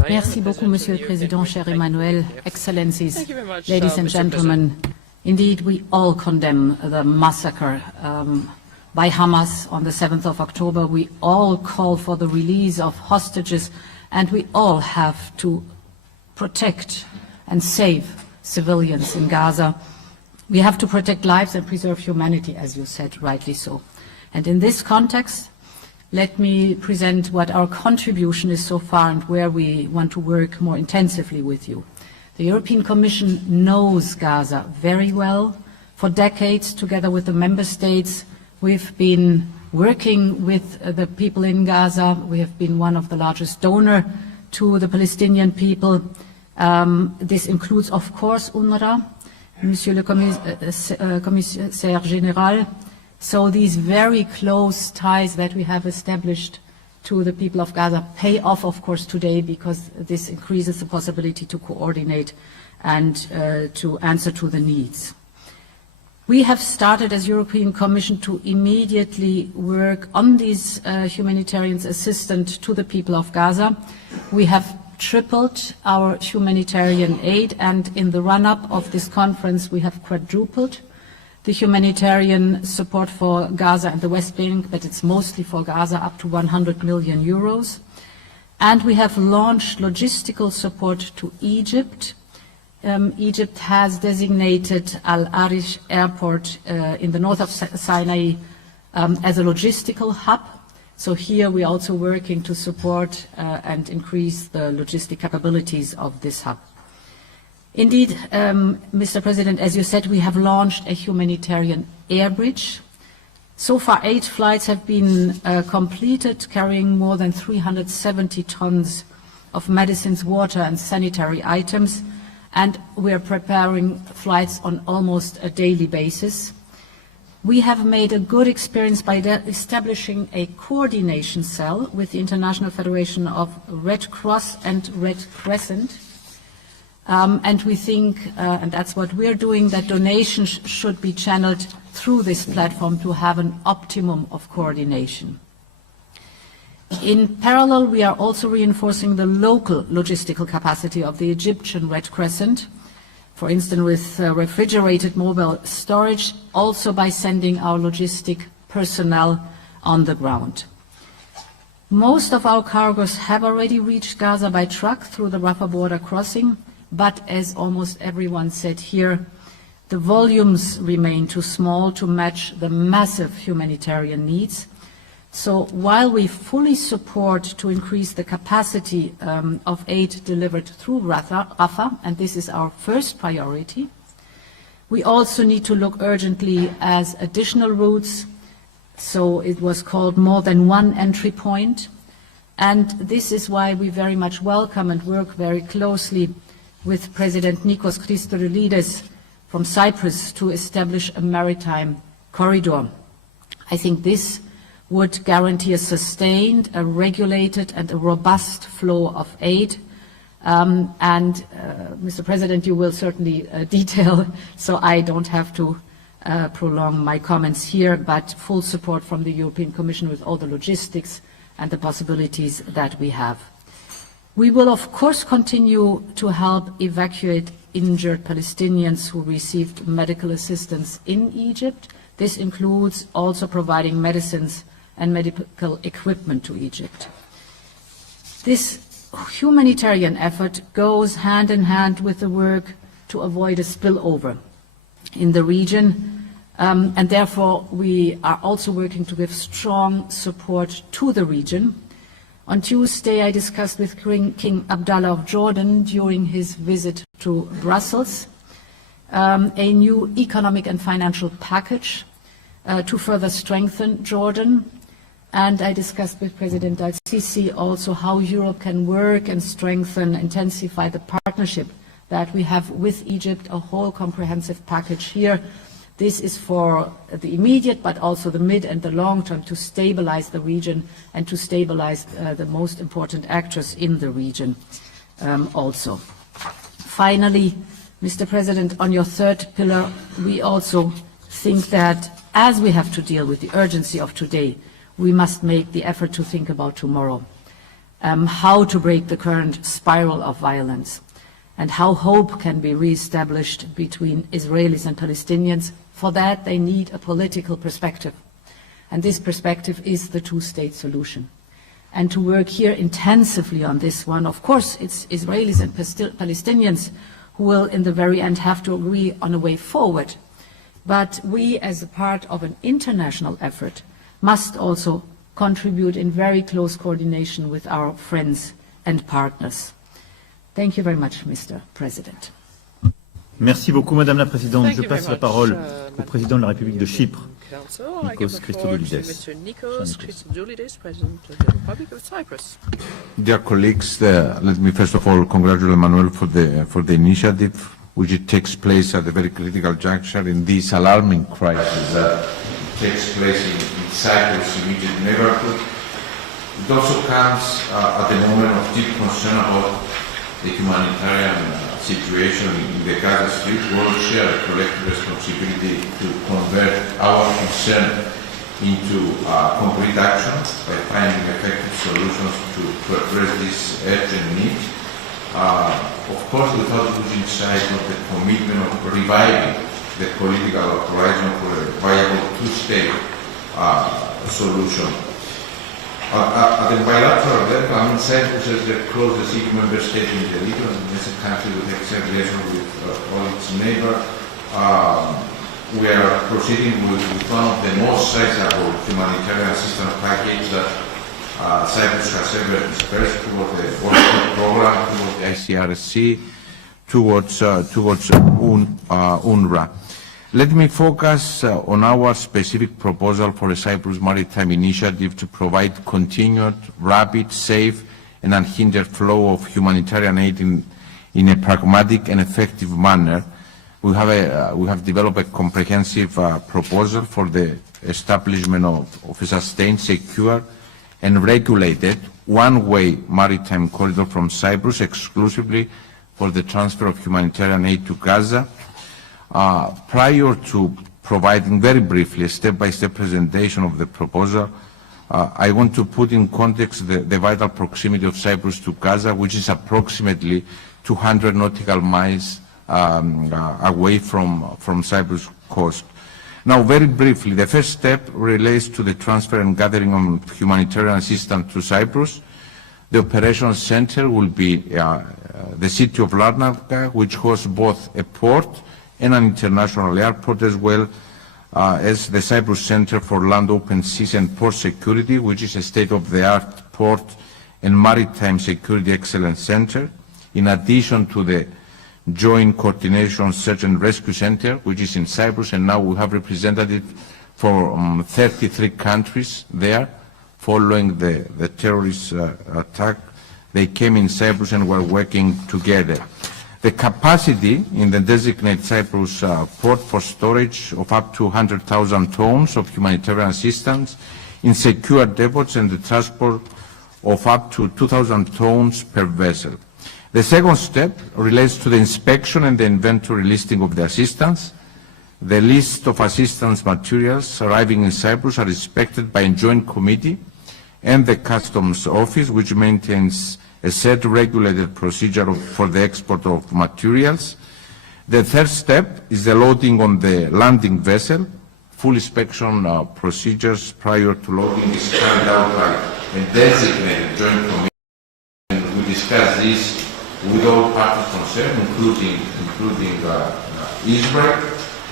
Merci beaucoup, Monsieur le Président, cher Emmanuel, Excellencies, ladies and gentlemen. Indeed, we all condemn the massacre by Hamas on the 7th of October. We all call for the release of hostages, and we all have to protect and save civilians in Gaza. We have to protect lives and preserve humanity, as you said, rightly so. And in this context, let me present what our contribution is so far and where we want to work more intensively with you. The European Commission knows Gaza very well. For decades, together with the member states, we've been working with the people in Gaza. We have been one of the largest donors to the Palestinian people. This includes, of course, UNRWA, Monsieur le Commissaire Général. So these very close ties that we have established to the people of Gaza pay off, of course, today, because this increases the possibility to coordinate and to answer to the needs. We have started as European Commission to immediately work on these humanitarian assistance to the people of Gaza. We have tripled our humanitarian aid, and in the run-up of this conference we have quadrupled the humanitarian support for Gaza and the West Bank, but it's mostly for Gaza, up to 100 million euros. And we have launched logistical support to Egypt. Egypt has designated Al-Arish Airport in the north of Sinai as a logistical hub. So here we are also working to support and increase the logistic capabilities of this hub. Indeed, Mr. President, as you said, we have launched a humanitarian air bridge. So far, 8 flights have been completed, carrying more than 370 tons of medicines, water and sanitary items, and we are preparing flights on almost a daily basis. We have made a good experience by establishing a coordination cell with the International Federation of Red Cross and Red Crescent. And we think, and that's what we're doing, that donations should be channeled through this platform to have an optimum of coordination. In parallel, we are also reinforcing the local logistical capacity of the Egyptian Red Crescent, for instance with refrigerated mobile storage, also by sending our logistic personnel on the ground. Most of our cargoes have already reached Gaza by truck through the Rafah border crossing, but as almost everyone said here, the volumes remain too small to match the massive humanitarian needs. So while we fully support to increase the capacity of aid delivered through Rafah, and this is our first priority, we also need to look urgently at additional routes. So it was called more than one entry point. And this is why we very much welcome and work very closely with President Nikos Christodoulidis from Cyprus to establish a maritime corridor. I think this would guarantee a sustained, a regulated and a robust flow of aid. Mr. President, you will certainly detail, so I don't have to prolong my comments here, but full support from the European Commission with all the logistics and the possibilities that we have. We will, of course, continue to help evacuate injured Palestinians who received medical assistance in Egypt. This includes also providing medicines and medical equipment to Egypt. This humanitarian effort goes hand in hand with the work to avoid a spillover in the region, and therefore we are also working to give strong support to the region. On Tuesday, I discussed with King Abdullah of Jordan during his visit to Brussels a new economic and financial package to further strengthen Jordan. And I discussed with President Al-Sisi also how Europe can work and strengthen, intensify the partnership that we have with Egypt, a whole comprehensive package here. This is for the immediate, but also the mid and the long term, to stabilize the region and to stabilize the most important actors in the region also. Finally, Mr. President, on your third pillar, we also think that as we have to deal with the urgency of today, we must make the effort to think about tomorrow, how to break the current spiral of violence, and how hope can be re-established between Israelis and Palestinians. For that, they need a political perspective, and this perspective is the two-state solution. And to work here intensively on this one, of course, it's Israelis and Palestinians who will, in the very end, have to agree on a way forward. But we, as a part of an international effort, must also contribute in very close coordination with our friends and partners. Thank you very much, Mr. President. Merci beaucoup, Madame la Présidente. Je passe la parole au Président de la République de Chypre, Nikos Christodoulides. President of the Republic of Cyprus. Dear colleagues, let me first of all congratulate Emmanuel for the initiative, which it takes place at a very critical juncture in this alarming crisis that takes place in Cyprus' immediate neighborhood. It also comes at a moment of deep concern about the humanitarian situation in the Gaza Strip. We all share a collective responsibility to convert our concern into concrete action by finding effective solutions to address this urgent need. Of course, without losing sight of the commitment of reviving the political horizon for a viable two-state solution. At the bilateral level, Cyprus is the closest EU member state in the region, and it's a country with excellent relations with all its neighbors. We are proceeding with one of the most sizable humanitarian assistance packages that Cyprus has ever dispersed towards the World Food Program, towards the ICRC, towards UNRWA. Let me focus on our specific proposal for a Cyprus maritime initiative to provide continued, rapid, safe and unhindered flow of humanitarian aid in a pragmatic and effective manner. We have developed a comprehensive proposal for the establishment of a sustained, secure and regulated one-way maritime corridor from Cyprus exclusively for the transfer of humanitarian aid to Gaza. Prior to providing very briefly a step-by-step presentation of the proposal, I want to put in context the vital proximity of Cyprus to Gaza, which is approximately 200 nautical miles away from Cyprus coast. Now, very briefly, the first step relates to the transfer and gathering of humanitarian assistance to Cyprus. The operational center will be the city of Larnaca, which hosts both a port and an international airport, as well as the Cyprus Center for Land, Open Seas and Port Security, which is a state-of-the-art port and maritime security excellence center, in addition to the Joint Coordination Search and Rescue Center, which is in Cyprus, and now we have representatives for 33 countries there. Following the terrorist attack, they came in Cyprus and were working together. The capacity in the designated Cyprus port for storage of up to 100,000 tons of humanitarian assistance in secure depots and the transport of up to 2,000 tons per vessel. The second step relates to the inspection and the inventory listing of the assistance. The list of assistance materials arriving in Cyprus are inspected by a joint committee and the Customs Office, which maintains a set regulated procedure for the export of materials. The third step is the loading on the landing vessel. Full inspection procedures prior to loading is carried out by a designated joint committee, and we discuss this with all parties concerned, including Israel.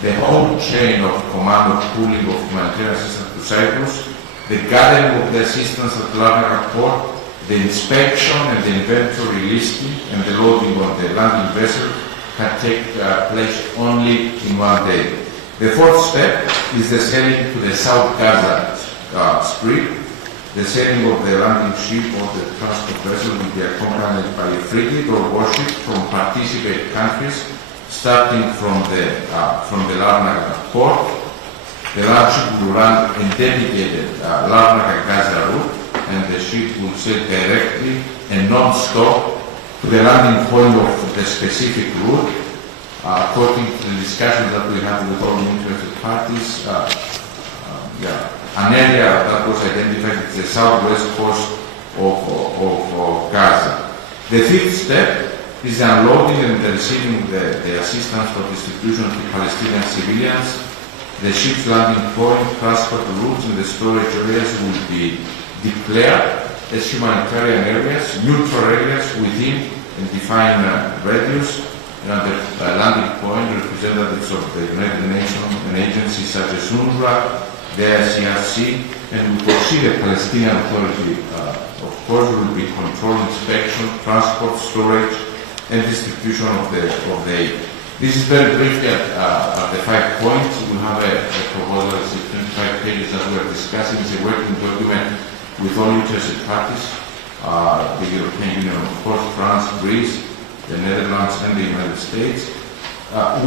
The whole chain of command of pooling of humanitarian assistance to Cyprus, the gathering of the assistance at Larnaca port, the inspection and the inventory listing and the loading of the landing vessel can take place only in one day. The fourth step is the sailing to the South Gaza Strip. The sailing of the landing ship or the transport vessel will be accompanied by a frigate or warship from participating countries, starting from the Larnaca port. The large ship will run a dedicated Larnaca Gaza route, and the ship will sail directly and non-stop to the landing point of the specific route. According to the discussions that we have with all interested parties, an area that was identified as the southwest coast of Gaza. The fifth step is the unloading and the receiving the assistance for distribution to Palestinian civilians. The ship's landing point, transport routes and the storage areas will be declared as humanitarian areas, neutral areas within and defined radius. At the landing point, representatives of the United Nations and agencies such as UNRWA, the ICRC, and we foresee the Palestinian Authority, of course, will be control, inspection, transport, storage, and distribution of the aid. This is very briefly at the 5 points. We have a proposal as a pages that we are discussing is a working document with all interested parties, the European Union, of course, France, Greece, the Netherlands, and the United States.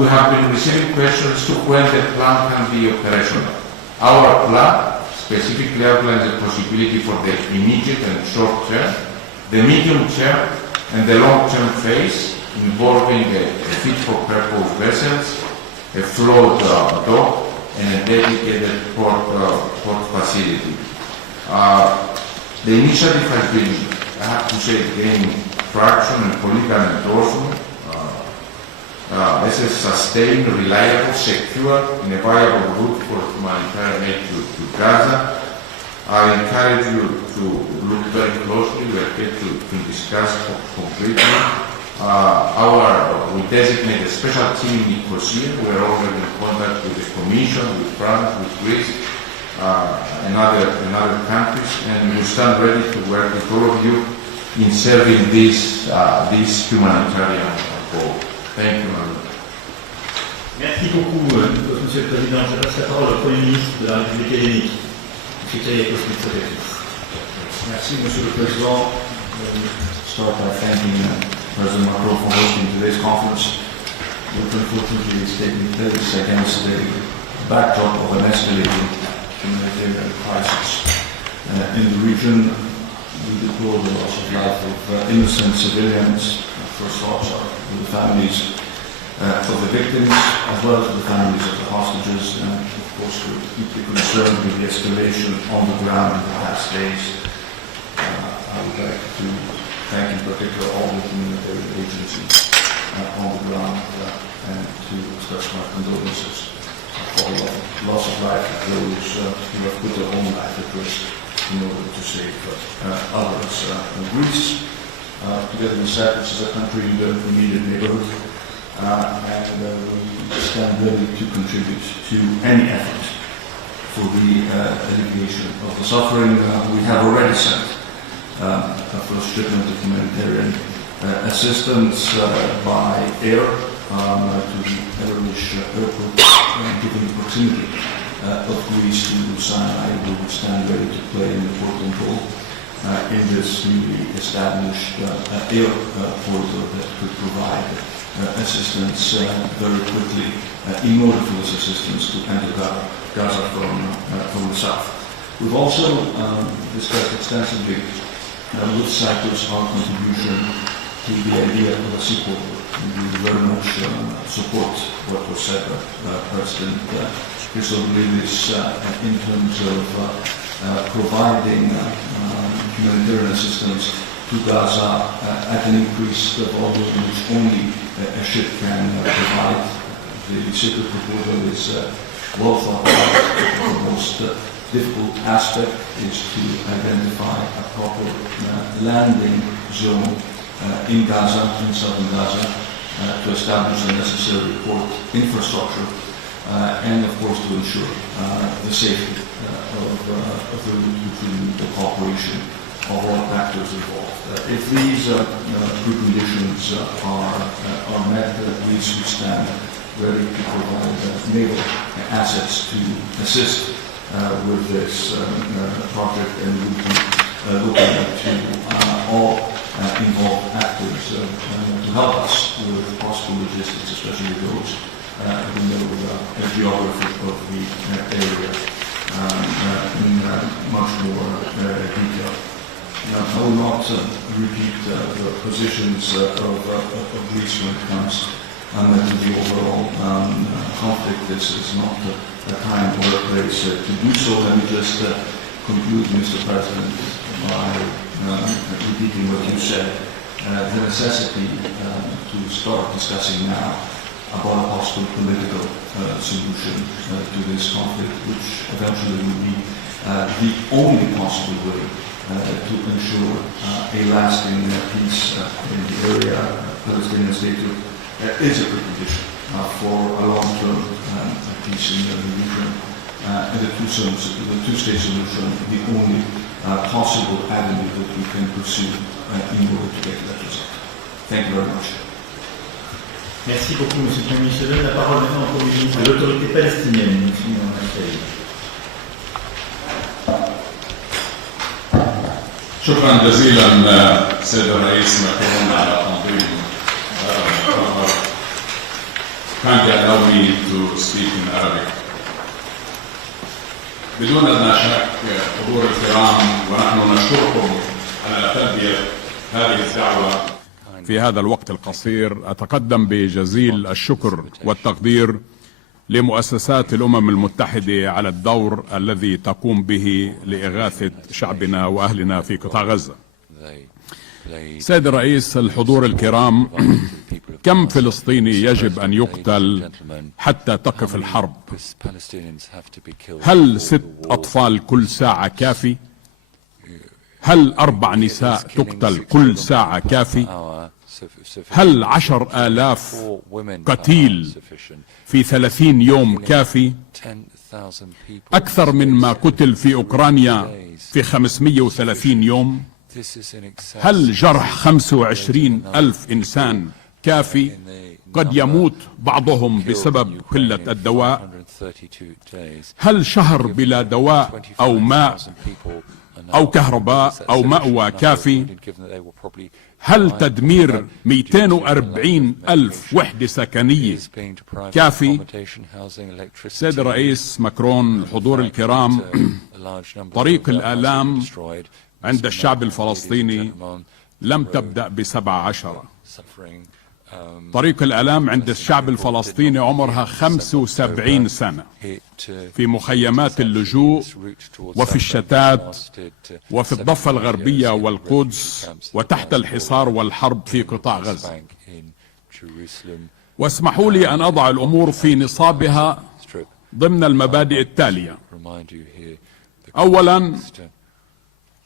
We have been receiving questions to when the plan can be operational. Our plan specifically outlines the possibility for the immediate and short term, the medium term, and the long-term phase, involving fit-for-purpose vessels, a float dock, and a dedicated port facility. The initiative has been, I have to say, gaining traction and political endorsement as a sustained, reliable, secure, and a viable route for humanitarian aid to Gaza. I encourage you to look very closely. We are here to discuss concretely. We designate a special team in Nicosia. We are already in contact with the Commission, with France, with Greece, and other countries, and we stand ready to work with all of you in serving this humanitarian goal. Thank you, Madam. Merci beaucoup, Monsieur le Président. Je passe la parole au Premier ministre de la République hellénique, M. Kyriakos Mitsotakis. Merci, Monsieur le Président. Let me start by thanking President Macron for hosting today's conference, which unfortunately is taking place against the backdrop of an escalating humanitarian crisis. In the region, we deplore the loss of life of innocent civilians. First thoughts are with the families of the victims, as well as the families of the hostages, and of course we're deeply concerned with the escalation on the ground in the past days. I would like to thank in particular all the humanitarian agencies on the ground and to express my condolences for the loss of life of those who have put their own life at risk in order to save others. Greece, together with Cyprus, is a country in the immediate neighborhood, and we stand ready to contribute to any effort for the alleviation of the suffering. We have already sent a first shipment of humanitarian assistance by air to the Polish airport, given the proximity of Greece to Sinai. We would stand ready to play an important role in this newly established air corridor that could provide assistance very quickly in order for this assistance to enter Gaza from the south. We've also discussed extensively with Cyprus our contribution to the idea of a sea corridor. We very much support what was said by President Christodoulidis in terms of providing humanitarian assistance to Gaza at an increased volume which only a ship can provide. The Cyprus proposal is well thought out. The most difficult aspect is to identify a proper landing zone in Gaza, in southern Gaza, to establish the necessary port infrastructure, and of course to ensure the safety of the route between the cooperation of all actors involved. If these preconditions are met, Greece will stand ready to provide naval assets to assist with this project, and we will be looking to all involved actors to help us with possible logistics, especially those who know the geography of the area in much more detail. I will not repeat the positions of Greece when it comes to the overall conflict. This is not a time or a place to do so. Let me just conclude, Mr. President, by repeating what you said, the necessity to start discussing now about a possible political solution to this conflict, which eventually will be the only possible way to ensure a lasting peace in the area. Palestinian statehood is a precondition for a long-term peace in the region, and the two-state solution the only possible avenue that we can pursue in order to get that result. Thank you very much. Merci beaucoup, Monsieur le Premier ministre. Je donne la parole maintenant au Premier ministre de l'autorité palestinienne, M. شكرا جزيلا سيد الرئيس ماكرون على تنظيم الحوار. Kindly allow me to speak in Arabic. بدون أدنى شك حضور الكرام ونحن نشكركم على تلبية هذه الدعوة. في هذا الوقت القصير أتقدم بجزيل الشكر والتقدير لمؤسسات الأمم المتحدة على الدور الذي تقوم به لإغاثة شعبنا وأهلنا في قطاع غزة. سيد الرئيس، الحضور الكرام، كم فلسطيني يجب أن يقتل حتى تقف الحرب؟ هل 6 أطفال كل ساعة كافي؟ هل 4 نساء تقتل كل ساعة كافي؟ هل 10,000 قتيل في 30 يوم كافي؟ أكثر من ما قتل في أوكرانيا في 530 يوم؟ هل جرح 25,000 إنسان كافي؟ قد يموت بعضهم بسبب قلة الدواء. هل شهر بلا دواء أو ماء أو كهرباء أو مأوى كافي؟ هل تدمير 240,000 وحدة سكنية كافي؟ سيد الرئيس ماكرون، الحضور الكرام، طريق الآلام عند الشعب الفلسطيني لم تبدأ ب17. طريق الآلام عند الشعب الفلسطيني عمرها 75 سنة، في مخيمات اللجوء وفي الشتات وفي الضفة الغربية والقدس وتحت الحصار والحرب في قطاع غزة. واسمحوا لي أن أضع الأمور في نصابها ضمن المبادئ التالية. أولا،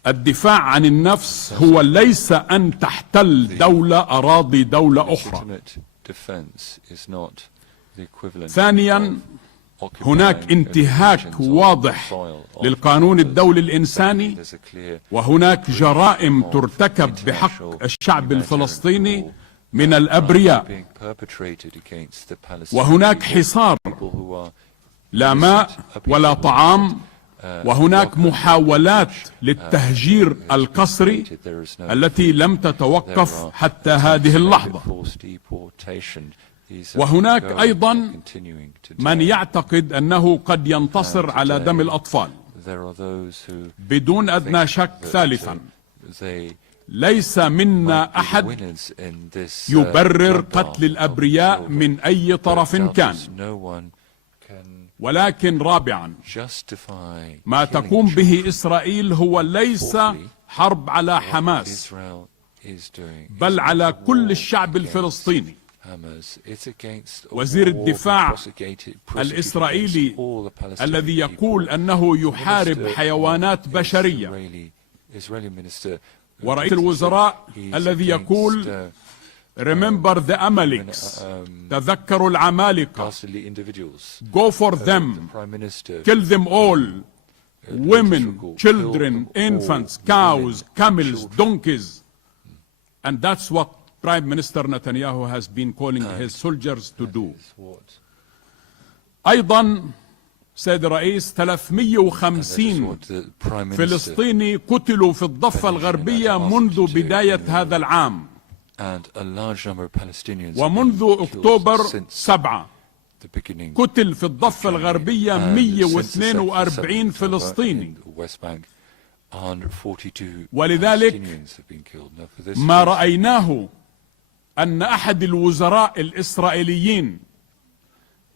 الدفاع عن النفس هو ليس أن تحتل دولة أراضي دولة أخرى. ثانيا، هناك انتهاك واضح للقانون الدولي الإنساني، وهناك جرائم ترتكب بحق الشعب الفلسطيني من الأبرياء، وهناك حصار، لا ماء ولا طعام، وهناك محاولات للتهجير القسري التي لم تتوقف حتى هذه اللحظة. وهناك أيضا من يعتقد أنه قد ينتصر على دم الأطفال. بدون أدنى شك، ثالثا، ليس منا أحد يبرر قتل الأبرياء من أي طرف كان. ولكن رابعا، ما تقوم به إسرائيل هو ليس حرب على حماس، بل على كل الشعب الفلسطيني. وزير الدفاع الإسرائيلي الذي يقول أنه يحارب حيوانات بشرية، ورئيس الوزراء الذي يقول Remember the Amaleks. تذكروا العمالقة. Go for them. Kill them all. Women, children, infants, cows, camels, donkeys. And that's what Prime Minister Netanyahu has been calling his soldiers to do. أيضا سيد الرئيس، 350 فلسطيني قتلوا في الضفة الغربية منذ بداية هذا العام. ومنذ أكتوبر 7 قتل في الضفة الغربية 142 فلسطيني. ولذلك ما رأيناه أن أحد الوزراء الإسرائيليين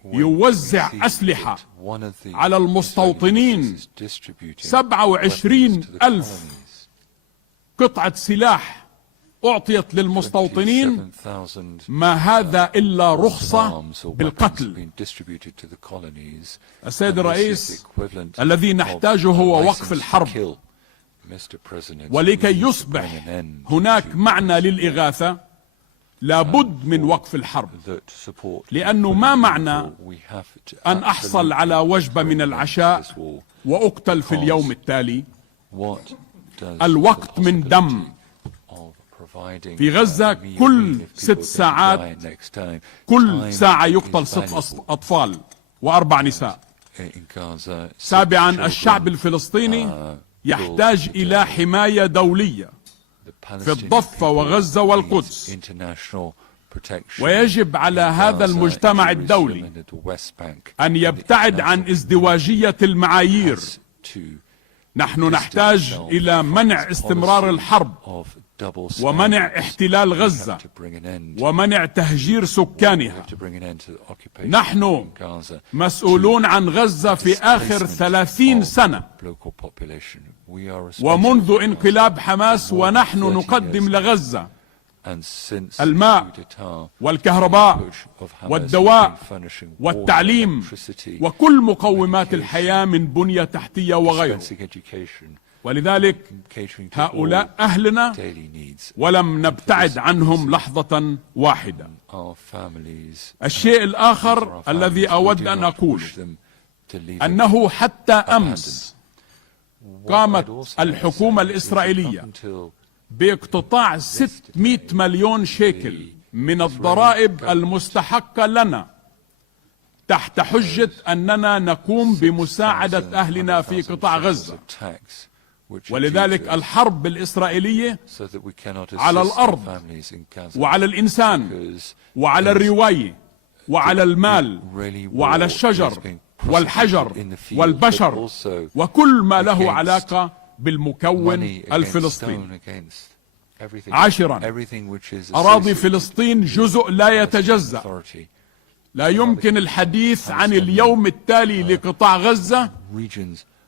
يوزع أسلحة على المستوطنين، 27,000 قطعة سلاح أعطيت للمستوطنين، ما هذا إلا رخصة بالقتل. السيد الرئيس، الذي نحتاجه هو وقف الحرب. ولكي يصبح هناك معنى للإغاثة لابد من وقف الحرب، لأنه ما معنى أن أحصل على وجبة من العشاء وأقتل في اليوم التالي. الوقت من دم. في غزة كل 6 ساعات، كل ساعة يقتل 6 أطفال و4 نساء. سابعا، الشعب الفلسطيني يحتاج إلى حماية دولية في الضفة وغزة والقدس، ويجب على هذا المجتمع الدولي أن يبتعد عن ازدواجية المعايير. نحن نحتاج إلى منع استمرار الحرب، ومنع احتلال غزة، ومنع تهجير سكانها. نحن مسؤولون عن غزة في آخر 30 سنة، ومنذ انقلاب حماس ونحن نقدم لغزة الماء والكهرباء والدواء والتعليم وكل مقومات الحياة من بنية تحتية وغيره. ولذلك هؤلاء أهلنا ولم نبتعد عنهم لحظة واحدة. الشيء الآخر الذي أود أن أقول أنه حتى أمس قامت الحكومة الإسرائيلية باقتطاع 600 مليون شيكل من الضرائب المستحقة لنا تحت حجة أننا نقوم بمساعدة أهلنا في قطاع غزة. ولذلك الحرب الإسرائيلية على الأرض وعلى الإنسان وعلى الرواية وعلى المال وعلى الشجر والحجر والبشر وكل ما له علاقة بالمكون الفلسطيني. 10. أراضي فلسطين جزء لا يتجزأ. لا يمكن الحديث عن اليوم التالي لقطاع غزة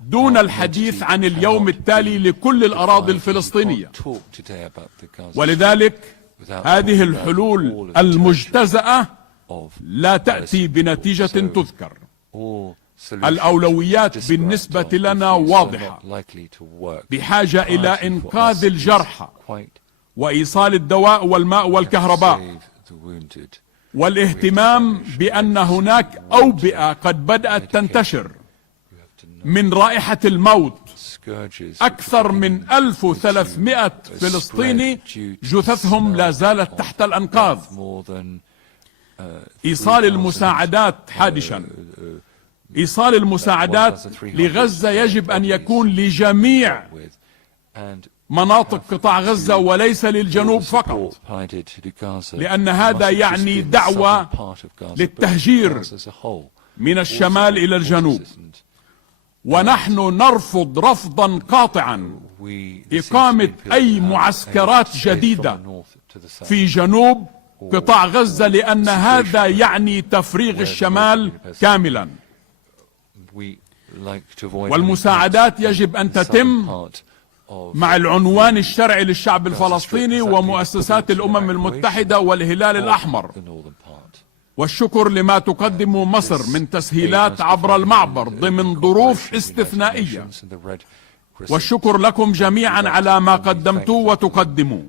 دون الحديث عن اليوم التالي لكل الأراضي الفلسطينية. ولذلك هذه الحلول المجتزأة لا تأتي بنتيجة تذكر. الأولويات بالنسبة لنا واضحة، بحاجة إلى إنقاذ الجرحى وإيصال الدواء والماء والكهرباء، والاهتمام بأن هناك أوبئة قد بدأت تنتشر من رائحة الموت. أكثر من 1300 فلسطيني جثثهم لا زالت تحت الأنقاض. إيصال المساعدات حادشا. إيصال المساعدات لغزة يجب أن يكون لجميع مناطق قطاع غزة وليس للجنوب فقط، لأن هذا يعني دعوة للتهجير من الشمال إلى الجنوب. ونحن نرفض رفضا قاطعا إقامة أي معسكرات جديدة في جنوب قطاع غزة، لأن هذا يعني تفريغ الشمال كاملا. والمساعدات يجب أن تتم مع العنوان الشرعي للشعب الفلسطيني ومؤسسات الأمم المتحدة والهلال الأحمر. والشكر لما تقدم مصر من تسهيلات عبر المعبر ضمن ظروف استثنائية. والشكر لكم جميعا على ما قدمتوا وتقدموا.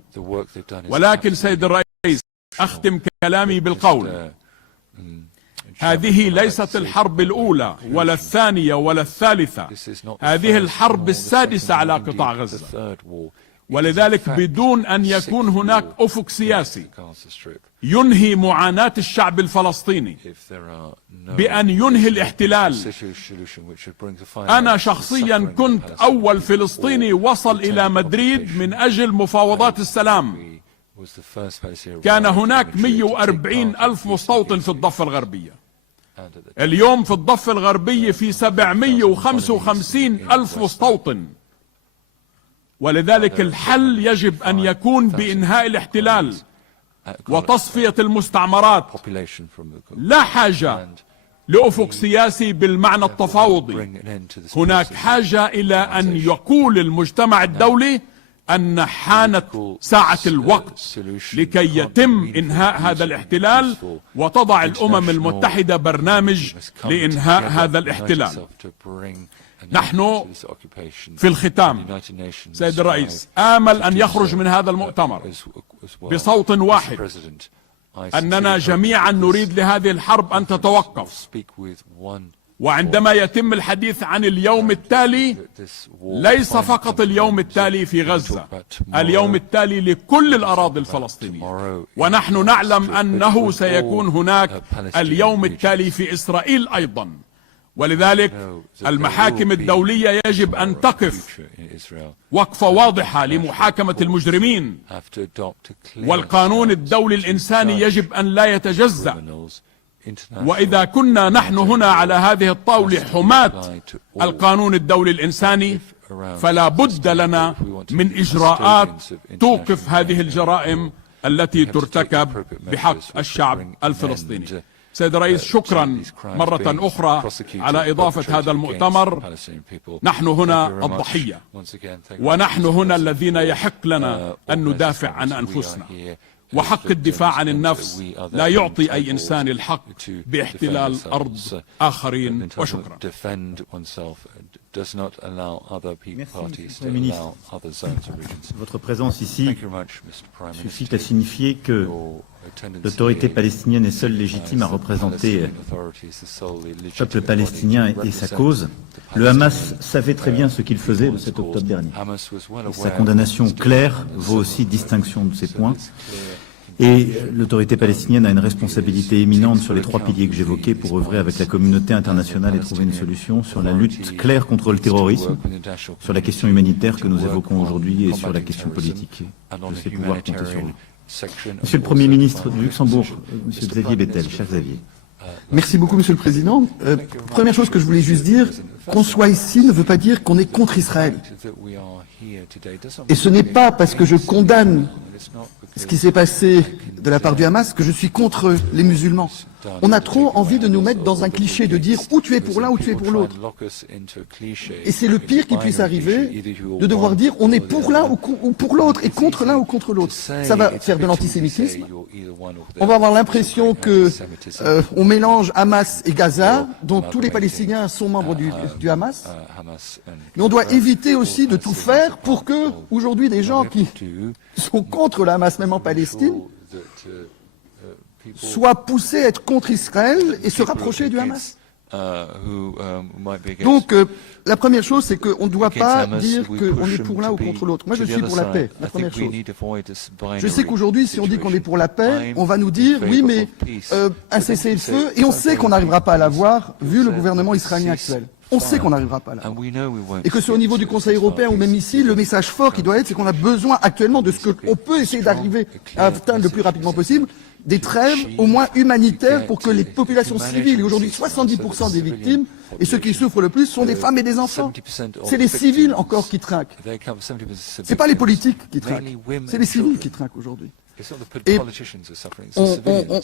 ولكن سيد الرئيس، أختم كلامي بالقول: هذه ليست الحرب الأولى ولا الثانية ولا الثالثة، هذه الحرب السادسة على قطاع غزة. ولذلك بدون أن يكون هناك أفق سياسي ينهي معاناة الشعب الفلسطيني بأن ينهي الاحتلال. أنا شخصيا كنت أول فلسطيني وصل إلى مدريد من أجل مفاوضات السلام. كان هناك 140 ألف مستوطن في الضفة الغربية. اليوم في الضفة الغربية في 755 ألف مستوطن. ولذلك الحل يجب أن يكون بإنهاء الاحتلال وتصفية المستعمرات. لا حاجة لأفق سياسي بالمعنى التفاوضي. هناك حاجة إلى أن يقول المجتمع الدولي أن حانت ساعة الوقت لكي يتم إنهاء هذا الاحتلال، وتضع الأمم المتحدة برنامج لإنهاء هذا الاحتلال. نحن في الختام سيد الرئيس آمل أن يخرج من هذا المؤتمر بصوت واحد أننا جميعا نريد لهذه الحرب أن تتوقف. وعندما يتم الحديث عن اليوم التالي، ليس فقط اليوم التالي في غزة، اليوم التالي لكل الأراضي الفلسطينية. ونحن نعلم أنه سيكون هناك اليوم التالي في إسرائيل أيضا. ولذلك المحاكم الدولية يجب أن تقف وقفة واضحة لمحاكمة المجرمين، والقانون الدولي الإنساني يجب أن لا يتجزأ. وإذا كنا نحن هنا على هذه الطاولة حماة القانون الدولي الإنساني، فلا بد لنا من إجراءات توقف هذه الجرائم التي ترتكب بحق الشعب الفلسطيني. سيد الرئيس، شكرا مرة أخرى على إضافة هذا المؤتمر. نحن هنا الضحية، ونحن هنا الذين يحق لنا أن ندافع عن أنفسنا، وحق الدفاع عن النفس لا يعطي أي إنسان الحق باحتلال أرض آخرين. وشكرا. Votre présence ici suffit à signifier que l'autorité palestinienne est seule légitime à représenter le peuple palestinien et sa cause. Le Hamas savait très bien ce qu'il faisait le 7 octobre dernier. Et sa condamnation claire vaut aussi distinction de ces points. Et l'autorité palestinienne a une responsabilité éminente sur les trois piliers que j'évoquais pour œuvrer avec la communauté internationale et trouver une solution sur la lutte claire contre le terrorisme, sur la question humanitaire que nous évoquons aujourd'hui et sur la question politique. Je sais pouvoir compter sur vous. Monsieur le Premier ministre du Luxembourg, Monsieur Xavier Bettel, cher Xavier. Merci beaucoup, Monsieur le Président. Première chose que je voulais juste dire, qu'on soit ici ne veut pas dire qu'on est contre Israël. Et ce n'est pas parce que je condamne ce qui s'est passé de la part du Hamas que je suis contre les musulmans. On a trop envie de nous mettre dans un cliché, de dire ou tu es pour l'un ou tu es pour l'autre. Et c'est le pire qui puisse arriver, de devoir dire on est pour l'un ou pour l'autre, et contre l'un ou contre l'autre. Ça va faire de l'antisémitisme. On va avoir l'impression que on mélange Hamas et Gaza, dont tous les Palestiniens sont membres du Hamas. Mais on doit éviter aussi de tout faire pour que, aujourd'hui, des gens qui sont contre le Hamas, même en Palestine, soient poussés à être contre Israël et se rapprocher du Hamas. Donc, la première chose, c'est qu'on ne doit pas dire qu'on est pour l'un ou contre l'autre. Moi, je suis pour la paix, la première chose. Je sais qu'aujourd'hui, si on dit qu'on est pour la paix, on va nous dire, oui, mais un cessez-le-feu, et on sait qu'on n'arrivera pas à l'avoir, vu le gouvernement israélien actuel. On sait qu'on n'arrivera pas là. Et que c'est au niveau du Conseil européen ou même ici, le message fort qui doit être, c'est qu'on a besoin actuellement de ce qu'on peut essayer d'arriver à atteindre le plus rapidement possible, des trêves au moins humanitaires pour que les populations civiles, et aujourd'hui 70% des victimes, et ceux qui souffrent le plus sont des femmes et des enfants. C'est les civils encore qui trinquent. C'est pas les politiques qui trinquent, c'est les civils qui trinquent aujourd'hui. Et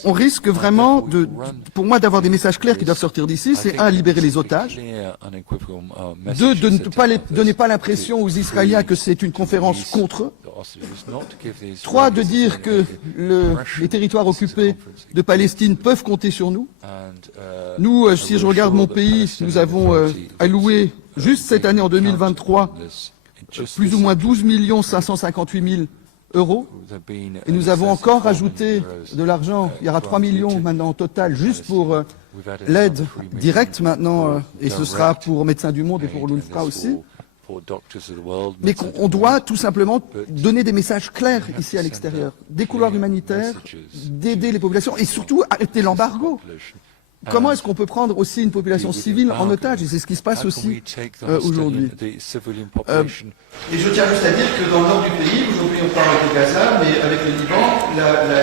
on risque vraiment, pour moi, d'avoir des messages clairs qui doivent sortir d'ici. C'est un, libérer les otages. Deux, de ne pas donner pas l'impression aux Israéliens que c'est une conférence contre eux. Trois, de dire que les territoires occupés de Palestine peuvent compter sur nous. Nous, si je regarde mon pays, nous avons alloué, juste cette année en 2023, plus ou moins 12 558 000 euros. Et nous avons encore rajouté de l'argent. Il y aura 3 millions maintenant au total, juste pour l'aide directe maintenant. Et ce sera pour Médecins du Monde et pour l'UNRWA aussi. Mais on doit tout simplement donner des messages clairs ici à l'extérieur. Des couloirs humanitaires, d'aider les populations et surtout arrêter l'embargo. Comment est-ce qu'on peut prendre aussi une population civile en otage? Et c'est ce qui se passe aussi aujourd'hui. Et je tiens juste à dire que dans le nord du pays, aujourd'hui on parle de Gaza, mais avec le Liban,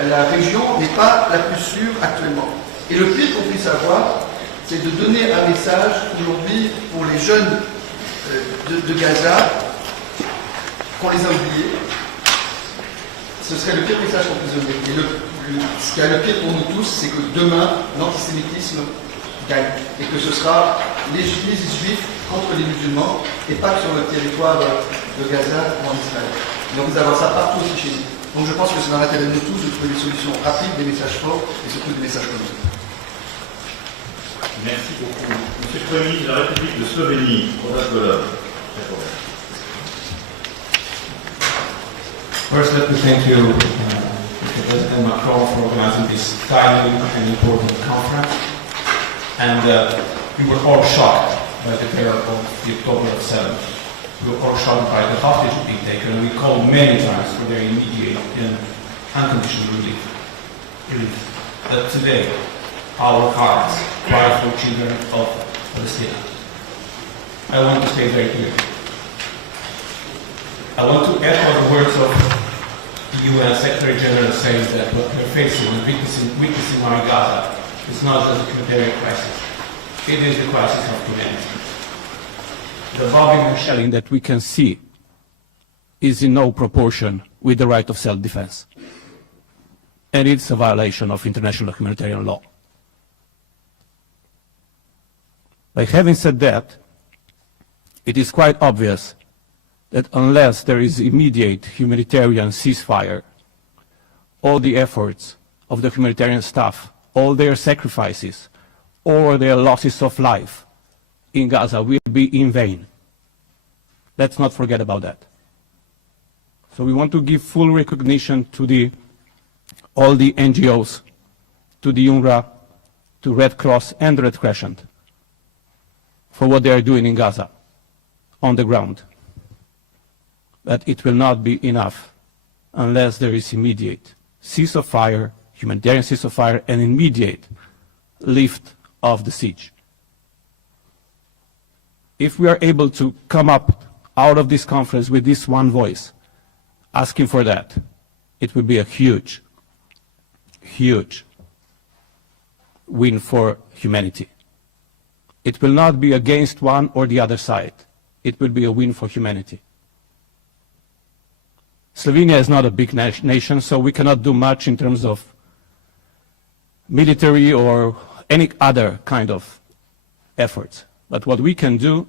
la région n'est pas la plus sûre actuellement. Et le pire qu'on puisse avoir, c'est de donner un message aujourd'hui pour les jeunes de Gaza, qu'on les a oubliés. Ce serait le pire message qu'on puisse donner. Et ce qui est le pire pour nous tous, c'est que demain, l'antisémitisme gagne. Et que ce sera les juifs contre les musulmans, et pas que sur le territoire de Gaza ou en Israël. Donc vous avez ça partout aussi chez nous. Donc je pense que c'est dans l'intérêt de nous tous de trouver des solutions rapides, des messages forts, et surtout des messages communs. Merci beaucoup. Monsieur le Premier ministre de la République de Slovénie, First, let me thank you, President Macron, for organizing this timely and important conference. And we were all shocked by the terror of the October 7th. We were all shocked by the hostage being taken, and we called many times for their immediate and unconditional relief. But today, our hearts cry for children of Palestine. I want to stay very clear. I want to echo the words of the UN Secretary General saying that what we're facing and witnessing now in Gaza is not just a humanitarian crisis. It is the crisis of humanity. The bombing and shelling that we can see is in no proportion with the right of self-defense. And it's a violation of international humanitarian law. By having said that, it is quite obvious that unless there is immediate humanitarian ceasefire, all the efforts of the humanitarian staff, all their sacrifices, or their losses of life in Gaza will be in vain. Let's not forget about that. So we want to give full recognition to all the NGOs, to the UNRWA, to Red Cross and Red Crescent for what they are doing in Gaza, on the ground. But it will not be enough unless there is immediate cease of fire, humanitarian cease of fire, and immediate lift of the siege. If we are able to come up out of this conference with this one voice, asking for that, it will be a huge, huge win for humanity. It will not be against one or the other side. It will be a win for humanity. Slovenia is not a big nation, so we cannot do much in terms of military or any other kind of efforts. But what we can do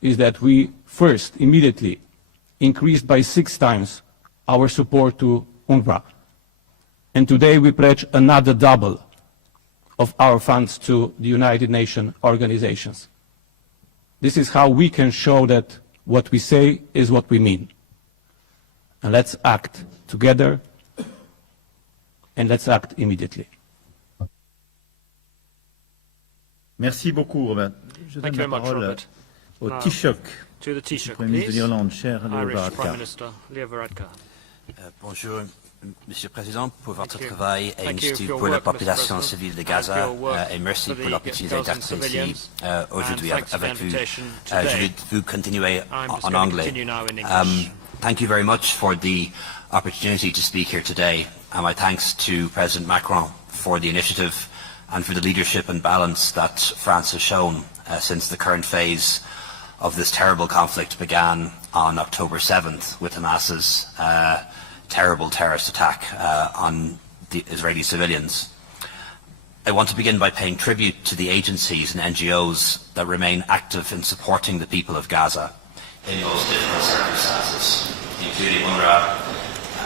is that we first, immediately, increased by 6 times our support to UNRWA. And today we pledge another double of our funds to the United Nations organizations. This is how we can show that what we say is what we mean. And let's act together, and let's act immediately. Merci beaucoup, Robert. Je donne la parole au Taoiseach, Premier ministre de l'Irlande, cher Leo Varadkar. Bonjour, Monsieur le Président, pour votre travail et merci pour la population civile de Gaza et merci pour l'opportunité d'être ici aujourd'hui avec vous. Je vais vous continuer en anglais. Thank you very much for the opportunity to speak here today, and my thanks to President Macron for the initiative and for the leadership and balance that France has shown since the current phase of this terrible conflict began on October 7th with Hamas's terrible terrorist attack on the Israeli civilians. I want to begin by paying tribute to the agencies and NGOs that remain active in supporting the people of Gaza in most difficult circumstances, including UNRWA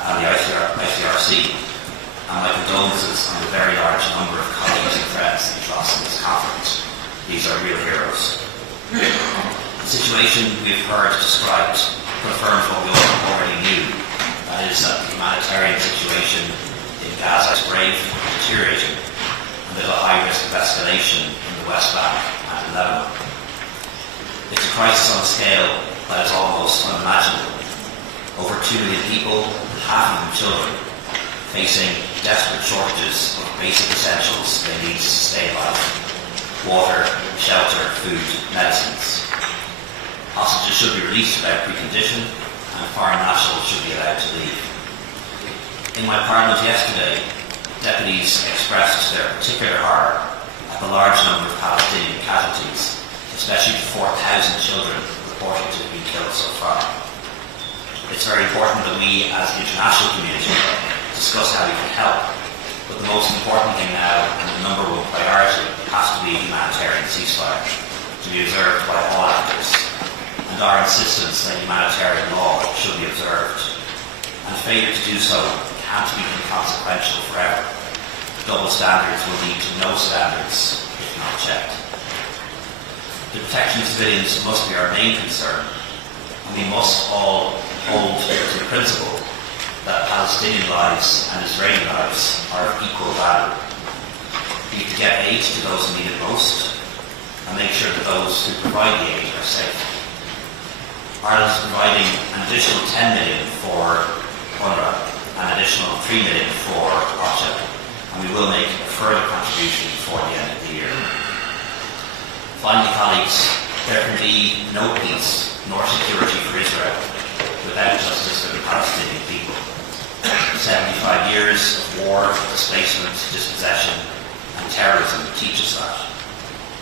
and the ICRC, and my condolences on the very large number of colleagues and friends that you've lost in this conflict. These are real heroes. The situation we've heard described confirms what we already knew, that is that the humanitarian situation in Gaza is grave, deteriorating, and there's a high risk of escalation in the West Bank and in Lebanon. It's a crisis on a scale that is almost unimaginable. Over 2 million people, half of them children, facing desperate shortages of basic essentials they need to sustain life: water, shelter, food, medicines. Hostages should be released without precondition, and foreign nationals should be allowed to leave. In my parliament yesterday, deputies expressed their particular horror at the large number of Palestinian casualties, especially the 4,000 children reported to have been killed so far. It's very important that we, as the international community, discuss how we can help, but the most important thing now, and the number one priority, has to be humanitarian ceasefire, to be observed by all actors, and our insistence that humanitarian law should be observed. And failure to do so can't be inconsequential forever. Double standards will lead to no standards if not checked. The protection of civilians must be our main concern, and we must all hold to the principle that Palestinian lives and Israeli lives are of equal value. We need to get aid to those who need it most, and make sure that those who provide the aid are safe. Ireland is providing an additional 10 million for UNRWA, an additional 3 million for OCHA, and we will make a further contribution before the end of the year. Finally, colleagues, there can be no peace nor security for Israel without justice for the Palestinian people. 75 years of war, displacement, dispossession, and terrorism teach us that.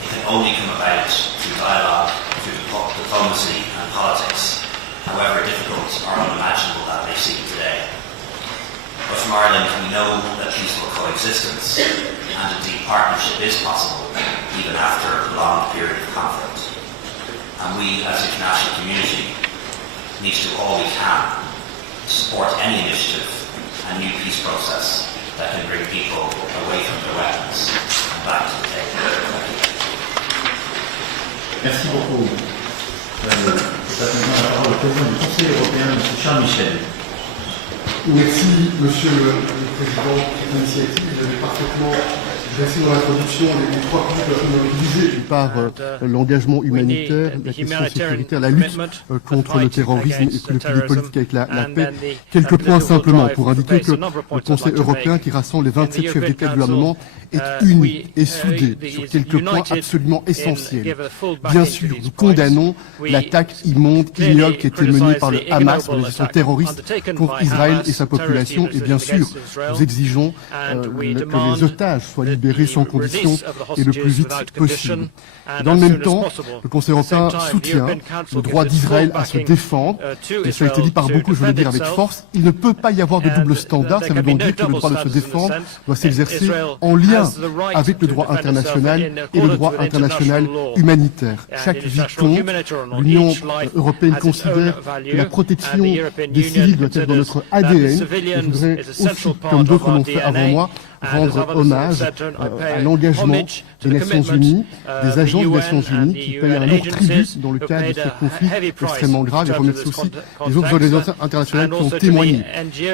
It can only come about through dialogue, through diplomacy and politics, however difficult or unimaginable that may seem today. But from Ireland, we know that peaceful coexistence and indeed partnership is possible, even after a long period of conflict. And we, as the international community, need to do all we can to support any initiative and new peace process that can bring people away from their weapons and back to the table. Merci beaucoup. C'est maintenant la parole au président du Conseil européen, M. Charles Michel. Merci, Monsieur le Président, de cette initiative. Vous avez parfaitement dressé dans l'introduction les trois points mobilisés par l'engagement humanitaire, la question sécuritaire, la lutte contre le terrorisme et les politiques avec la paix. Quelques points simplement pour indiquer que le Conseil européen, qui rassemble les 27 chefs d'État et de gouvernement, est uni et soudé sur quelques points absolument essentiels. Bien sûr, nous condamnons l'attaque immonde, ignoble qui a été menée par le Hamas, l'organisation terroriste, contre Israël et sa population. Et bien sûr, nous exigeons que les otages soient libérés sans condition et le plus vite possible. Dans le même temps, le Conseil européen soutient le droit d'Israël à se défendre. Et ça a été dit par beaucoup, je veux le dire avec force. Il ne peut pas y avoir de double standard. Ça veut donc dire que le droit de se défendre doit s'exercer en lien avec le droit international et le droit international humanitaire. Chaque vie compte. L'Union européenne considère que la protection des civils doit être dans notre ADN. Je voudrais aussi, comme d'autres l'ont fait avant moi, rendre hommage à l'engagement des Nations Unies, des agents des Nations Unies qui payent un lourd tribut dans le cadre de ces conflits extrêmement graves. Et remercie aussi les autres organisations internationales qui ont témoigné.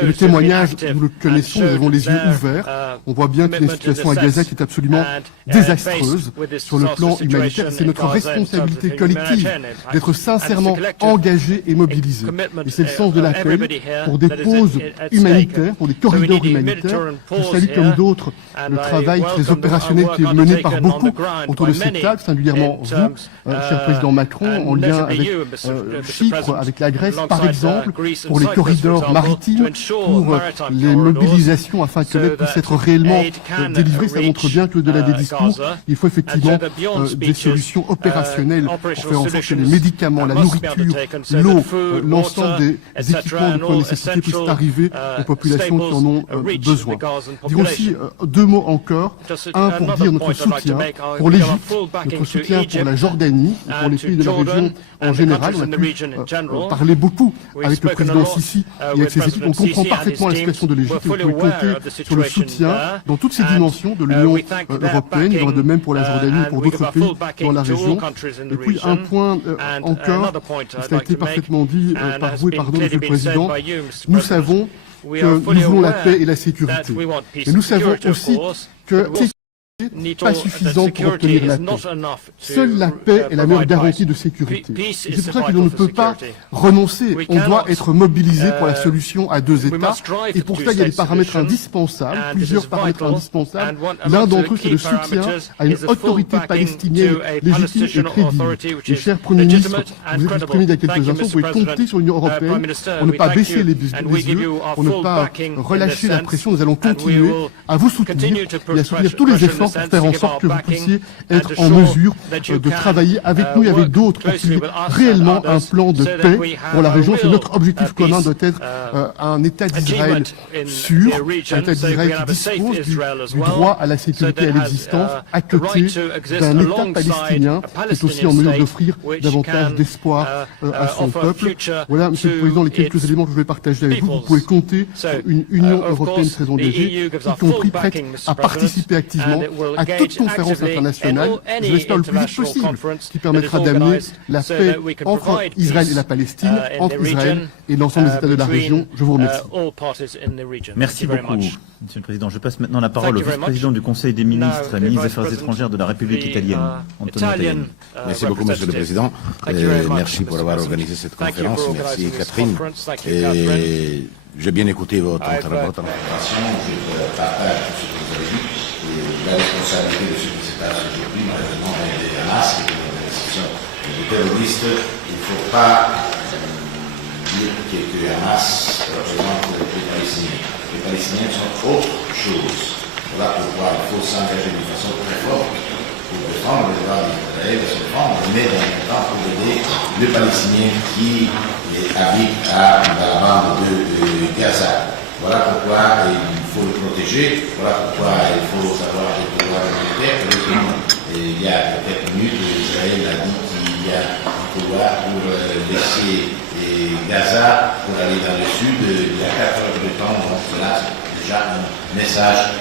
Et le témoignage, nous le connaissons, nous avons les yeux ouverts. On voit bien qu'il y a une situation à Gaza qui est absolument désastreuse sur le plan humanitaire. C'est notre responsabilité collective d'être sincèrement engagés et mobilisés. Et c'est le sens de l'appel pour des pauses humanitaires, pour des corridors humanitaires. Je salue comme d'autres le travail très opérationnel qui est mené par beaucoup autour de cette table, singulièrement vous, cher président Macron, en lien avec Chypre, avec la Grèce, par exemple, pour les corridors maritimes, pour les mobilisations afin que l'aide puisse être réellement délivrée. Ça montre bien que au-delà des discours, il faut effectivement des solutions opérationnelles pour faire en sorte que les médicaments, la nourriture, l'eau, l'ensemble des équipements de première nécessité puissent arriver aux populations qui en ont besoin. Dire aussi deux mots encore. Un, pour dire notre soutien pour l'Égypte, notre soutien pour la Jordanie, pour les pays de la région en général. On a pu parler beaucoup avec le président Sisi et avec ses équipes. On comprend parfaitement la situation de l'Égypte et vous pouvez compter sur le soutien dans toutes ces dimensions de l'Union européenne. Il y en a de même pour la Jordanie et pour d'autres pays dans la région. Et puis un point encore, ça a été parfaitement dit par vous et par d'autres, Monsieur le Président. Nous savons que nous voulons la paix et la sécurité. Et nous savons aussi que n'est pas suffisant pour obtenir la paix. Seule la paix est la meilleure garantie de sécurité. C'est pour ça que l'on ne peut pas renoncer. On doit être mobilisé pour la solution à deux États. Et pour ça, il y a des paramètres indispensables, plusieurs paramètres indispensables. L'un d'entre eux, c'est le soutien à une autorité palestinienne légitime et crédible. Et cher Premier ministre, vous êtes exprimé il y a quelques instants, vous pouvez compter sur l'Union européenne pour ne pas baisser les yeux, pour ne pas relâcher la pression. Nous allons continuer à vous soutenir et à soutenir tous les efforts pour faire en sorte que vous puissiez être en mesure de travailler avec nous et avec d'autres pour qu'il y ait réellement un plan de paix pour la région. C'est notre objectif commun, doit être un État d'Israël sûr, un État d'Israël qui dispose du droit à la sécurité et à l'existence, à côté d'un État palestinien qui est aussi en mesure d'offrir davantage d'espoir à son peuple. Voilà, Monsieur le Président, les quelques éléments que je vais partager avec vous. Vous pouvez compter sur une Union européenne très engagée, y compris prête à participer activement à toute conférence internationale, je l'espère le plus vite possible, qui permettra d'amener la paix entre Israël et la Palestine, entre Israël et l'ensemble des États de la région. Je vous remercie. Merci beaucoup, Monsieur le Président. Je passe maintenant la parole au vice-président du Conseil des ministres, ministre des Affaires étrangères de la République italienne, Antonio Tajani. Merci beaucoup, Monsieur le Président. Merci pour avoir organisé cette conférence. Merci, Catherine. J'ai bien écouté votre intervention. Je partage tout ce que vous avez dit. La responsabilité de ce qui se passe aujourd'hui, malheureusement, vient des Hamas. terroristes, il ne faut pas dire que Hamas représente les Palestiniens. Les Palestiniens sont autre chose. Voilà pourquoi il faut s'engager de façon très forte pour défendre les droits d'Israël, se défendre, mais en même temps pour aider les Palestiniens qui habitent dans la bande de Gaza. Voilà pourquoi il faut le protéger, voilà pourquoi il faut savoir les pouvoirs militaires. Il y a quelques minutes, Israël a dit qu'il y a un pouvoir pour laisser Gaza pour aller dans le sud il y a 4 heures de temps, donc cela c'est déjà un message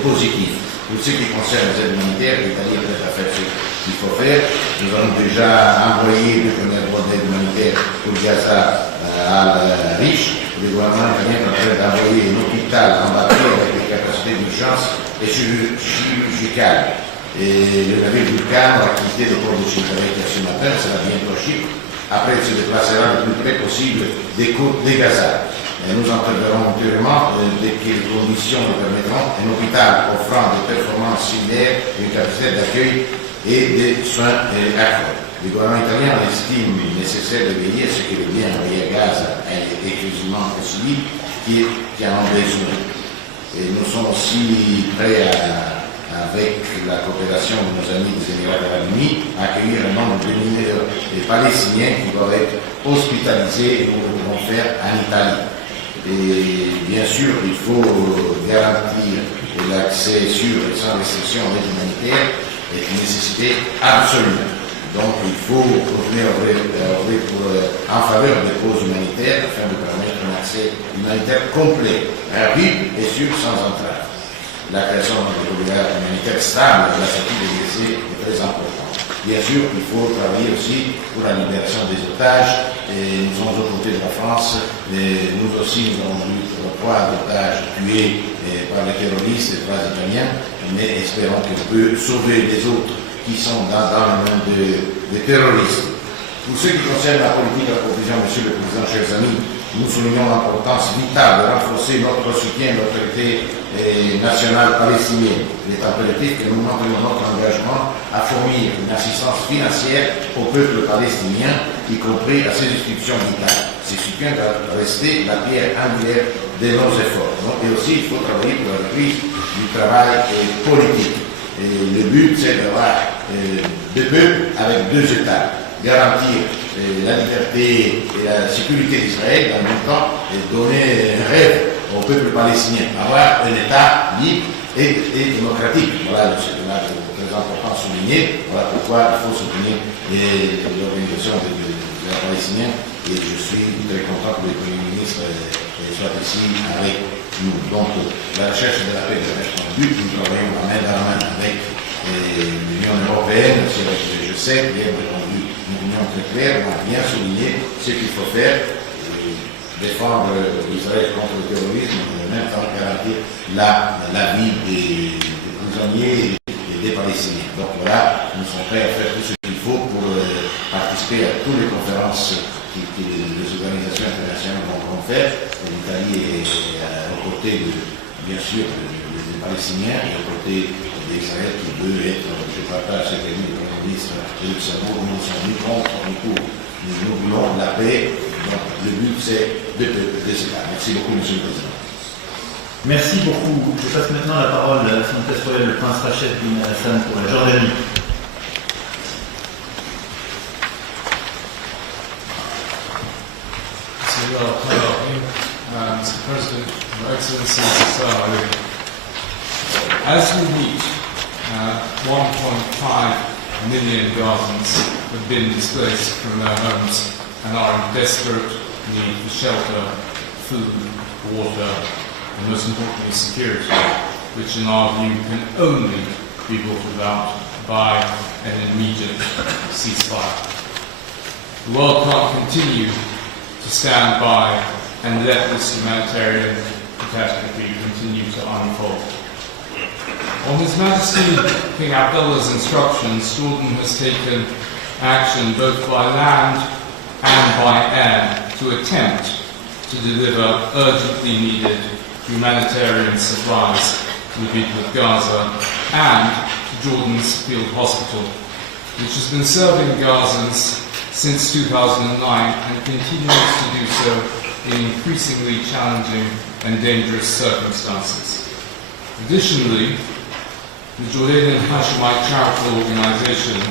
positif. Pour ce qui concerne les aides humanitaires, l'Italie est prête à faire ce qu'il faut faire. Nous avons déjà envoyé le premier vol d'aide humanitaire pour Gaza à Riche. Le gouvernement italien est en train d'envoyer un hôpital en batterie avec des capacités d'urgence et chirurgicales. Et le navire Vulcan a quitté le port de Civitavecchia ce matin, sera bientôt Chypre. Après, il se déplacera le plus près possible des côtes de Gaza. Et nous interverrons ultérieurement dès que les conditions le permettront un hôpital offrant des performances similaires, une capacité d'accueil et des soins accrus. Le gouvernement italien estime nécessaire de veiller à ce que les biens envoyés à Gaza aient exclusivement aux civils qui en ont besoin. Et nous sommes aussi prêts avec la coopération de nos amis des Émirats arabes unis, à accueillir un nombre de milliers de Palestiniens qui doivent être hospitalisés et nous le devons faire en Italie. Et bien sûr, il faut garantir l'accès sûr et sans restriction à l'aide humanitaire est une nécessité absolue. Donc il faut continuer à œuvrer en faveur des causes humanitaires afin de permettre un accès humanitaire complet, rapide et sûr sans entrave. La création d'un corridor humanitaire stable de la sortie des blessés est très importante. Bien sûr, il faut travailler aussi pour la libération des otages. Et nous sommes aux côtés de la France, mais nous aussi nous avons eu 3 otages tués par les terroristes et 3 Italiens, mais espérons qu'on peut sauver les autres qui sont dans le monde des terroristes. Pour ce qui concerne la politique de la conclusion, Monsieur le Président, chers amis, nous soulignons l'importance vitale de renforcer notre soutien à l'autorité nationale palestinienne. Il est impératif que nous maintenions notre engagement à fournir une assistance financière au peuple palestinien, y compris à ses institutions vitales. Ces soutiens doivent rester la pierre angulaire de nos efforts. Et aussi, il faut travailler pour la reprise du travail politique. Et le but, c'est d'avoir deux peuples avec 2 États, garantir la liberté et la sécurité d'Israël, en même temps, et donner un rêve au peuple palestinien, avoir un État libre et démocratique. Voilà, c'est très important à souligner. Voilà pourquoi il faut soutenir l'organisation de la Palestinienne. Et je suis très content que le Premier ministre soit ici avec nous. Donc, la recherche de la paix de notre but, nous travaillons main dans la main avec l'Union européenne. Je sais qu'il y a une union très claire, on a bien souligné ce qu'il faut faire, défendre Israël contre le terrorisme, mais en même temps garantir la vie des prisonniers et des Palestiniens. Donc voilà, nous sommes prêts à faire tout ce qu'il faut pour participer à toutes les conférences que les organisations internationales vont faire. L'Italie est aux côtés, bien sûr, des Palestiniens et aux côtés d'Israël qui veut être, je partage ce qu'a dit le Premier ministre de Luxembourg, nous ne sommes ni contre ni pour. Nous voulons la paix. Donc le but c'est de États. Merci beaucoup, Monsieur le Président. Merci beaucoup. Je passe maintenant la parole à Son Altesse Royale le Prince Rachid bin Hassan pour la Jordanie. Mr. President, Your Excellencies, as we meet 1.5 million Gazans have been displaced from their homes and are in desperate need for shelter, food, water, and most importantly security, which in our view can only be brought about by an immediate ceasefire. The world can't continue to stand by and let this humanitarian catastrophe continue to unfold. On His Majesty King Abdullah's instructions, Jordan has taken action both by land and by air to attempt to deliver urgently needed humanitarian supplies to the people of Gaza and to Jordan's field hospital, which has been serving Gazans since 2009 and continues to do so in increasingly challenging and dangerous circumstances. Additionally, the Jordanian Hashemite Charitable Organization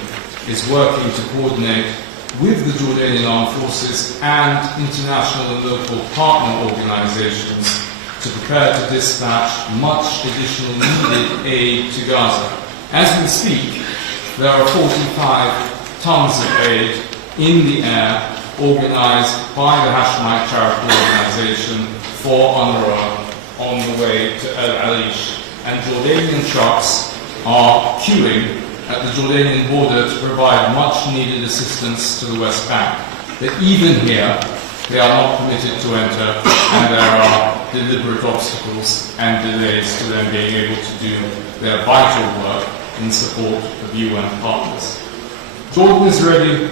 is working to coordinate with the Jordanian Armed Forces and international and local partner organizations to prepare to dispatch much additional needed aid to Gaza. As we speak, there are 45 tons of aid in the air organized by the Hashemite Charitable Organization for UNRWA on the way to El Arish, and Jordanian trucks are queuing at the Jordanian border to provide much needed assistance to the West Bank. But even here, they are not permitted to enter, and there are deliberate obstacles and delays to them being able to do their vital work in support of UN partners. Jordan is ready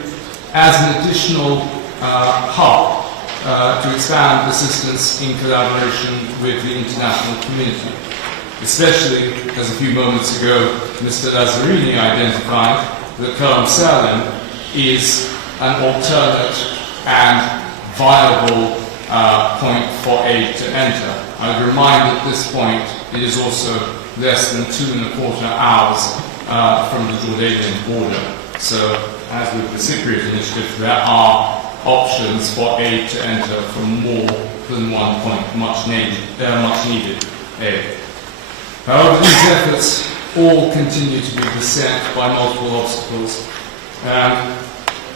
as an additional hub to expand assistance in collaboration with the international community, especially, as a few moments ago Mr. Lazzarini identified, that Kerem Salem is an alternate and viable point for aid to enter. I would remind at this point it is also less than 2.25 hours from the Jordanian border. So, as with the Cypriot initiative, there are options for aid to enter from more than one point, much needed aid. However, these efforts all continue to be beset by multiple obstacles.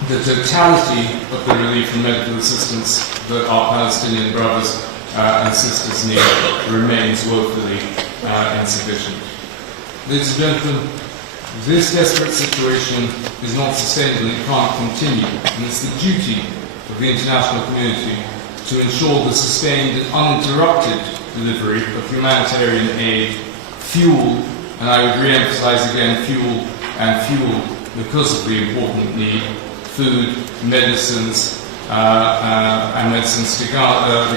The totality of the relief and medical assistance that our Palestinian brothers and sisters need remains woefully insufficient. Ladies and gentlemen, this desperate situation is not sustainable and it can't continue, and it's the duty of the international community to ensure the sustained and uninterrupted delivery of humanitarian aid, fuel, and I would re-emphasize again fuel because of the important need, food, medicines, and medicines to the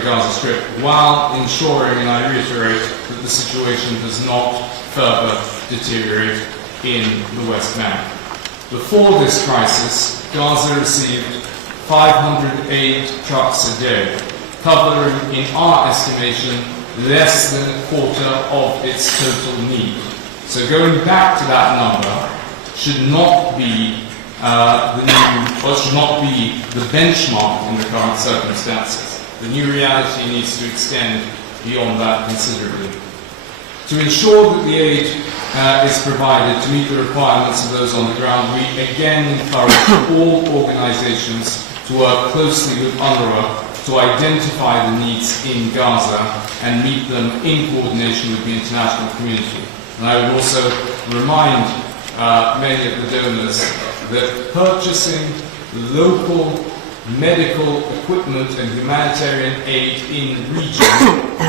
Gaza Strip, while ensuring, and I reiterate, that the situation does not further deteriorate in the West Bank. Before this crisis, Gaza received 508 trucks a day, covering, in our estimation, less than a quarter of its total need. So going back to that number should not be should not be the benchmark in the current circumstances. The new reality needs to extend beyond that considerably. To ensure that the aid is provided to meet the requirements of those on the ground, we again encourage all organizations to work closely with UNRWA to identify the needs in Gaza and meet them in coordination with the international community. And I would also remind many of the donors that purchasing local medical equipment and humanitarian aid in the region,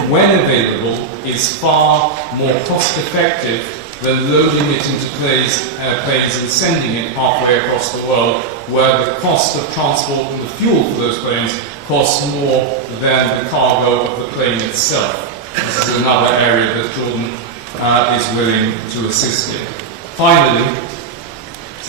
when available, is far more cost effective than loading it into planes and sending it halfway across the world, where the cost of transport and the fuel for those planes costs more than the cargo of the plane itself. This is another area that Jordan is willing to assist in. Finally,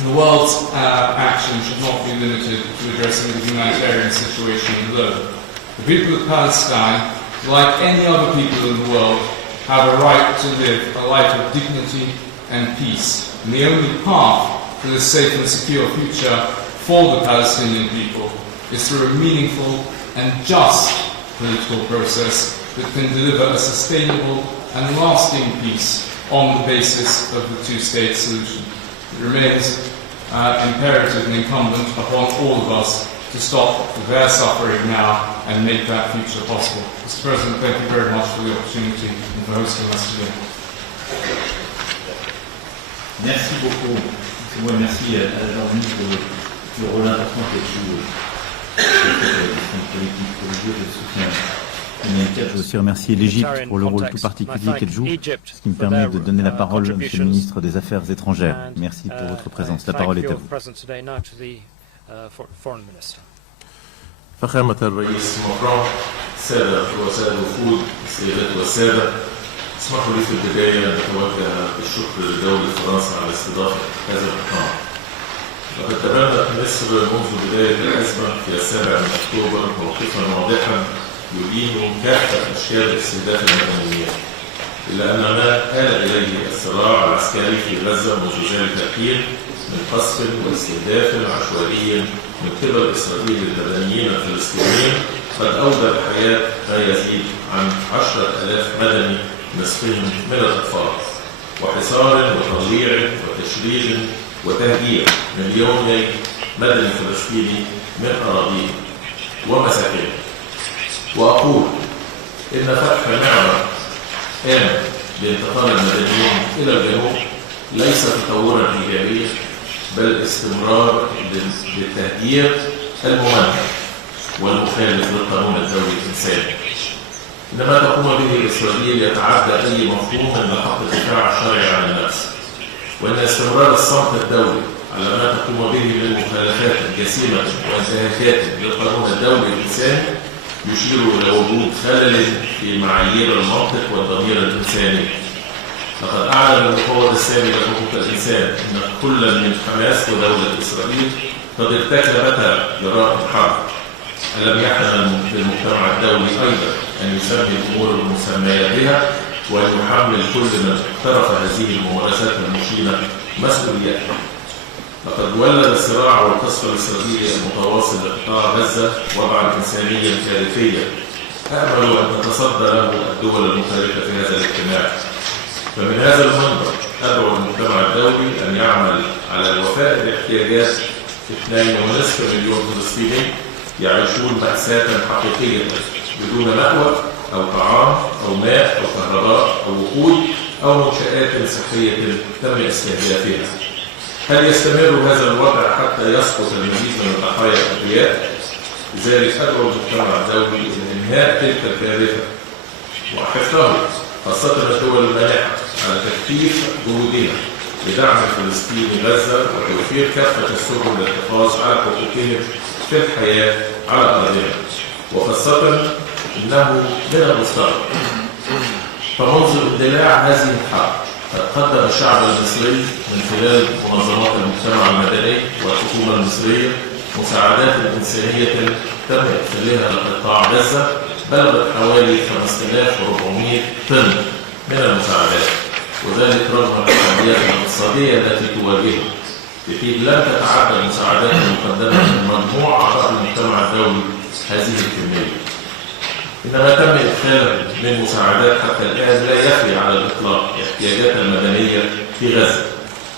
the world's action should not be limited to addressing the humanitarian situation alone. The people of Palestine, like any other people in the world, have a right to live a life of dignity and peace. And the only path to a safe and secure future for the Palestinian people is through a meaningful and just political process that can deliver a sustainable and lasting peace on the basis of the two-state solution. It remains imperative and incumbent upon all of us to stop their suffering now and make that future possible. Mr. President, thank you very much for the opportunity and for hosting us today. Merci beaucoup. Moi, merci à la ministre pour le rôle important qu'elle joue dans la politique religieuse et le soutien humanitaire. Je veux aussi remercier l'Égypte pour le rôle tout particulier qu'elle joue, ce qui me permet de donner la parole à M. le ministre des Affaires étrangères. Merci pour votre présence. La parole est à vous. فخامة الرئيس ماكرون، سادة رؤساء الوفود، السيدات والسادة، اسمحوا لي في البداية أن أتوجه بالشكر لدولة فرنسا على استضافة هذا المؤتمر. لقد تبنت مصر منذ بداية الأزمة في 7 أكتوبر موقفا واضحا يدين كافة أشكال استهداف المدنيين، إلا أن ما آل إليه الصراع العسكري في غزة منذ ذلك الحين من قصف واستهداف عشوائي من قبل إسرائيل للمدنيين الفلسطينيين قد أودى بحياة ما يزيد عن 10,000 مدني نصفهم من الأطفال، وحصار وتضييع وتشريد وتهجير مليوني مدني فلسطيني من أراضيه ومساكنه. وأقول إن فتح معبر آمن لانتقال المدنيين إلى الجنوب ليس تطورا إيجابيا، بل استمرار للتهجير الممنهج والمخالف للقانون الدولي الإنساني. إن ما تقوم به إسرائيل يتعدى أي مفهوم من حق الدفاع الشرعي عن النفس، وأن استمرار الصمت الدولي على ما تقوم به من مخالفات جسيمة وانتهاكات للقانون الدولي الإنساني يشير إلى وجود خلل في معايير المنطق والضمير الإنساني. لقد أعلن المفوض السامي لحقوق الإنسان أن كل من حماس ودولة إسرائيل قد ارتكبتا جرائم حرب. ألم يحن للمجتمع الدولي أيضا أن يسمي الأمور المسمية بها وأن يحمل كل من اقترف هذه الممارسات المشينة مسؤوليته؟ لقد ولد الصراع والقصف الإسرائيلي المتواصل لقطاع غزة وضعا إنسانيا كارثيا أأمل أن تتصدى له الدول المشاركة في هذا الاجتماع. فمن هذا المنبر أدعو المجتمع الدولي أن يعمل على الوفاء باحتياجات 2.5 مليون فلسطيني يعيشون مأساة حقيقية بدون مأوى أو طعام أو ماء أو كهرباء أو وقود أو منشآت صحية تم استهدافها. هل يستمر هذا الوضع حتى يسقط المزيد من الضحايا الأبرياء؟ لذلك أدعو المجتمع الدولي إلى إنهاء تلك الكارثة وحفظها، خاصة الدول المانحة، على تكثيف جهودها لدعم فلسطين غزة وتوفير كافة السبل للحفاظ على حقوقهم في الحياة على أرضها، وخاصة إنه من المستقبل. فمنذ اندلاع هذه الحرب قد قدم الشعب المصري من خلال منظمات المجتمع المدني والحكومة المصرية مساعدات إنسانية تم إرسالها لقطاع غزة بلغت حوالي 5400 طن من المساعدات، وذلك رغم التحديات الاقتصادية التي تواجهها، بحيث لم تتعدى المساعدات المقدمة من مجموع أعضاء المجتمع الدولي هذه الكمية. إنما تم إدخال من مساعدات حتى الآن لا يخفي على الإطلاق احتياجات المدنية في غزة،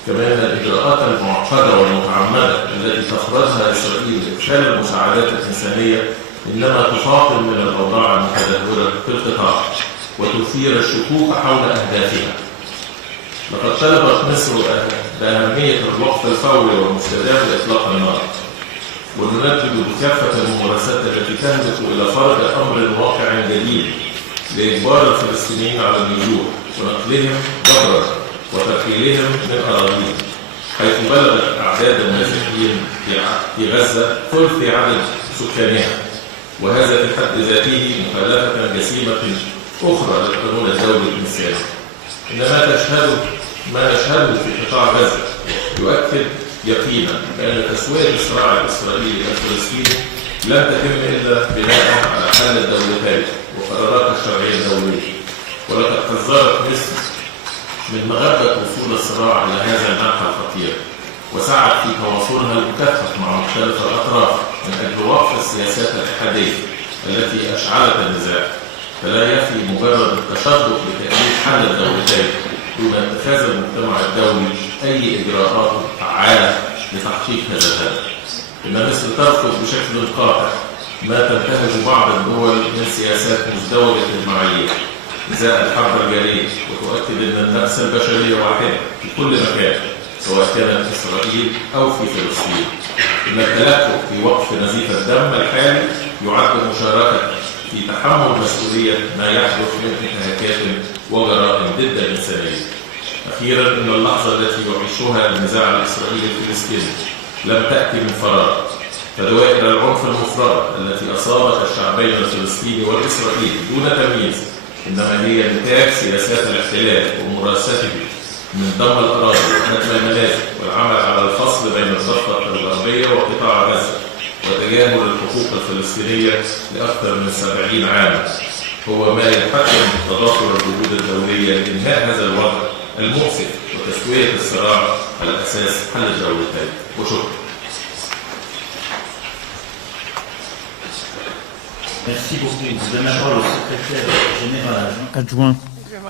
كما أن الإجراءات المعقدة والمتعمدة التي تفرضها إسرائيل لإدخال المساعدات الإنسانية إنما تفاقم من الأوضاع المتدهورة في القطاع وتثير الشكوك حول أهدافها. لقد طلبت مصر بأهمية الوقف الفوري والمستدام لإطلاق النار، وننفذ بكافة الممارسات التي تهدف إلى فرض أمر واقع جديد لإجبار الفلسطينيين على اللجوء ونقلهم جبرا وترحيلهم من أراضيهم، حيث بلغت أعداد النازحين في غزة ثلث عدد سكانها، وهذا في حد ذاته مخالفة جسيمة أخرى للقانون الدولي الإنساني. إن ما نشهده في قطاع غزة يؤكد يقينا بأن تسوية الصراع الإسرائيلي الفلسطيني لم تتم إلا بناء على حل الدولتين وقرارات الشرعية الدولية، ولقد حذرت مصر من مغبة وصول الصراع إلى هذا المنحى الخطير، وسعت في تواصلها المكثف مع مختلف الأطراف من أجل وقف السياسات الإحادية التي أشعلت النزاع. فلا يكفي مجرد التشبث بتأكيد حل الدولتين دون اتخاذ المجتمع الدولي أي إجراءات فعالة لتحقيق هذا الهدف. إن مصر ترفض بشكل قاطع ما تنتهج بعض الدول من سياسات مزدوجة المعايير إزاء الحرب الجارية، وتؤكد أن النفس البشرية واحدة في كل مكان سواء كانت إسرائيل أو في فلسطين. إن التلكؤ في وقف نزيف الدم الحالي يعد مشاركة في تحمل مسؤولية ما يحدث من انتهاكات وجرائم ضد الإنسانية. أخيرا، إن اللحظة التي يعيشها النزاع الإسرائيلي الفلسطيني لم تأتي من فراغ، فدوائر العنف المفرطة التي أصابت الشعبين الفلسطيني والإسرائيلي دون تمييز إنما هي نتاج سياسات الاحتلال وممارسته من ضم الأراضي ونقل المنازل والعمل على الفصل بين الضفة الغربية وقطاع غزة وتجاهل الحقوق الفلسطينية لأكثر من 70 عاما هو ما يحتم تضافر الجهود الدولية لإنهاء هذا الوضع المؤسف وتسوية الصراع على أساس حل الدولتين. وشكرا. Merci beaucoup. Je donne la parole au secrétaire général adjoint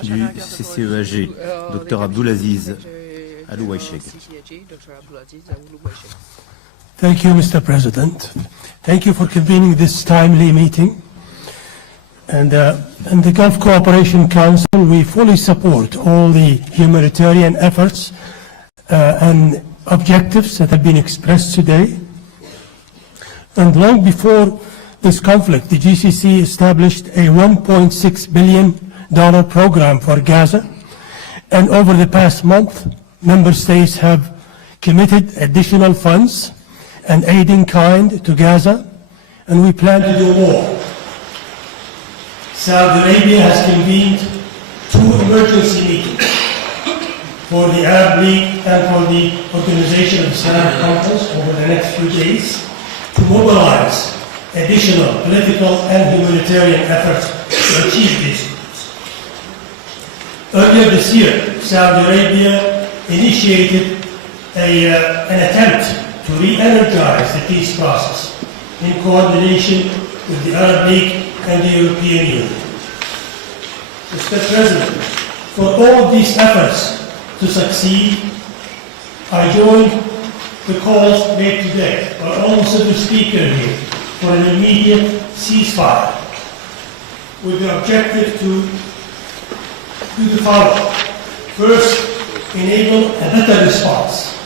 du CCEAG, Dr Abdulaziz Alouaïcheg. Thank you, Mr. President. Thank you for convening this timely meeting. And the Gulf Cooperation Council, we fully support all the humanitarian efforts and objectives that have been expressed today. And long before this conflict, the GCC established a $1.6 billion program for Gaza. And over the past month, member states have committed additional funds and aid in kind to Gaza, and we plan to do more. Saudi Arabia has convened 2 emergency meetings for the Arab League and for the Organization of Islamic Conference over the next few days to mobilize additional political and humanitarian efforts to achieve these goals. Earlier this year, Saudi Arabia initiated an attempt to re-energize the peace process in coordination with the Arab League and the European Union. Mr. President, for all of these efforts to succeed, I join the calls made today by almost every speaker here for an immediate ceasefire with the objective to do the following. First, enable a better response,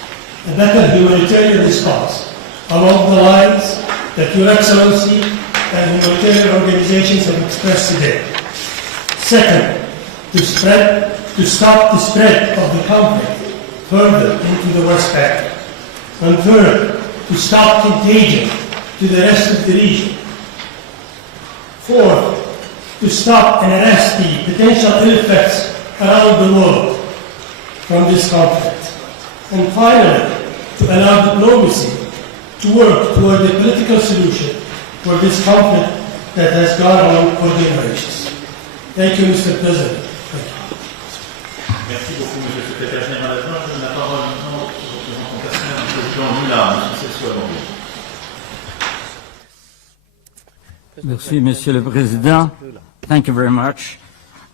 a better humanitarian response along the lines that Your Excellency and humanitarian organizations have expressed today. Second, to stop the spread of the conflict further into the West Bank. And third, to stop contagion to the rest of the region. Fourth, to stop and arrest the potential ill effects around the world from this conflict. And finally, to allow diplomacy to work toward a political solution for this conflict that has gone on for generations. Thank you, Mr. President. Merci beaucoup, Monsieur le Secrétaire Général adjoint. Je donne la parole maintenant au représentant personnel, M. Jean Moulard, monsieur Sessoir. Merci, Monsieur le Président. Thank you very much.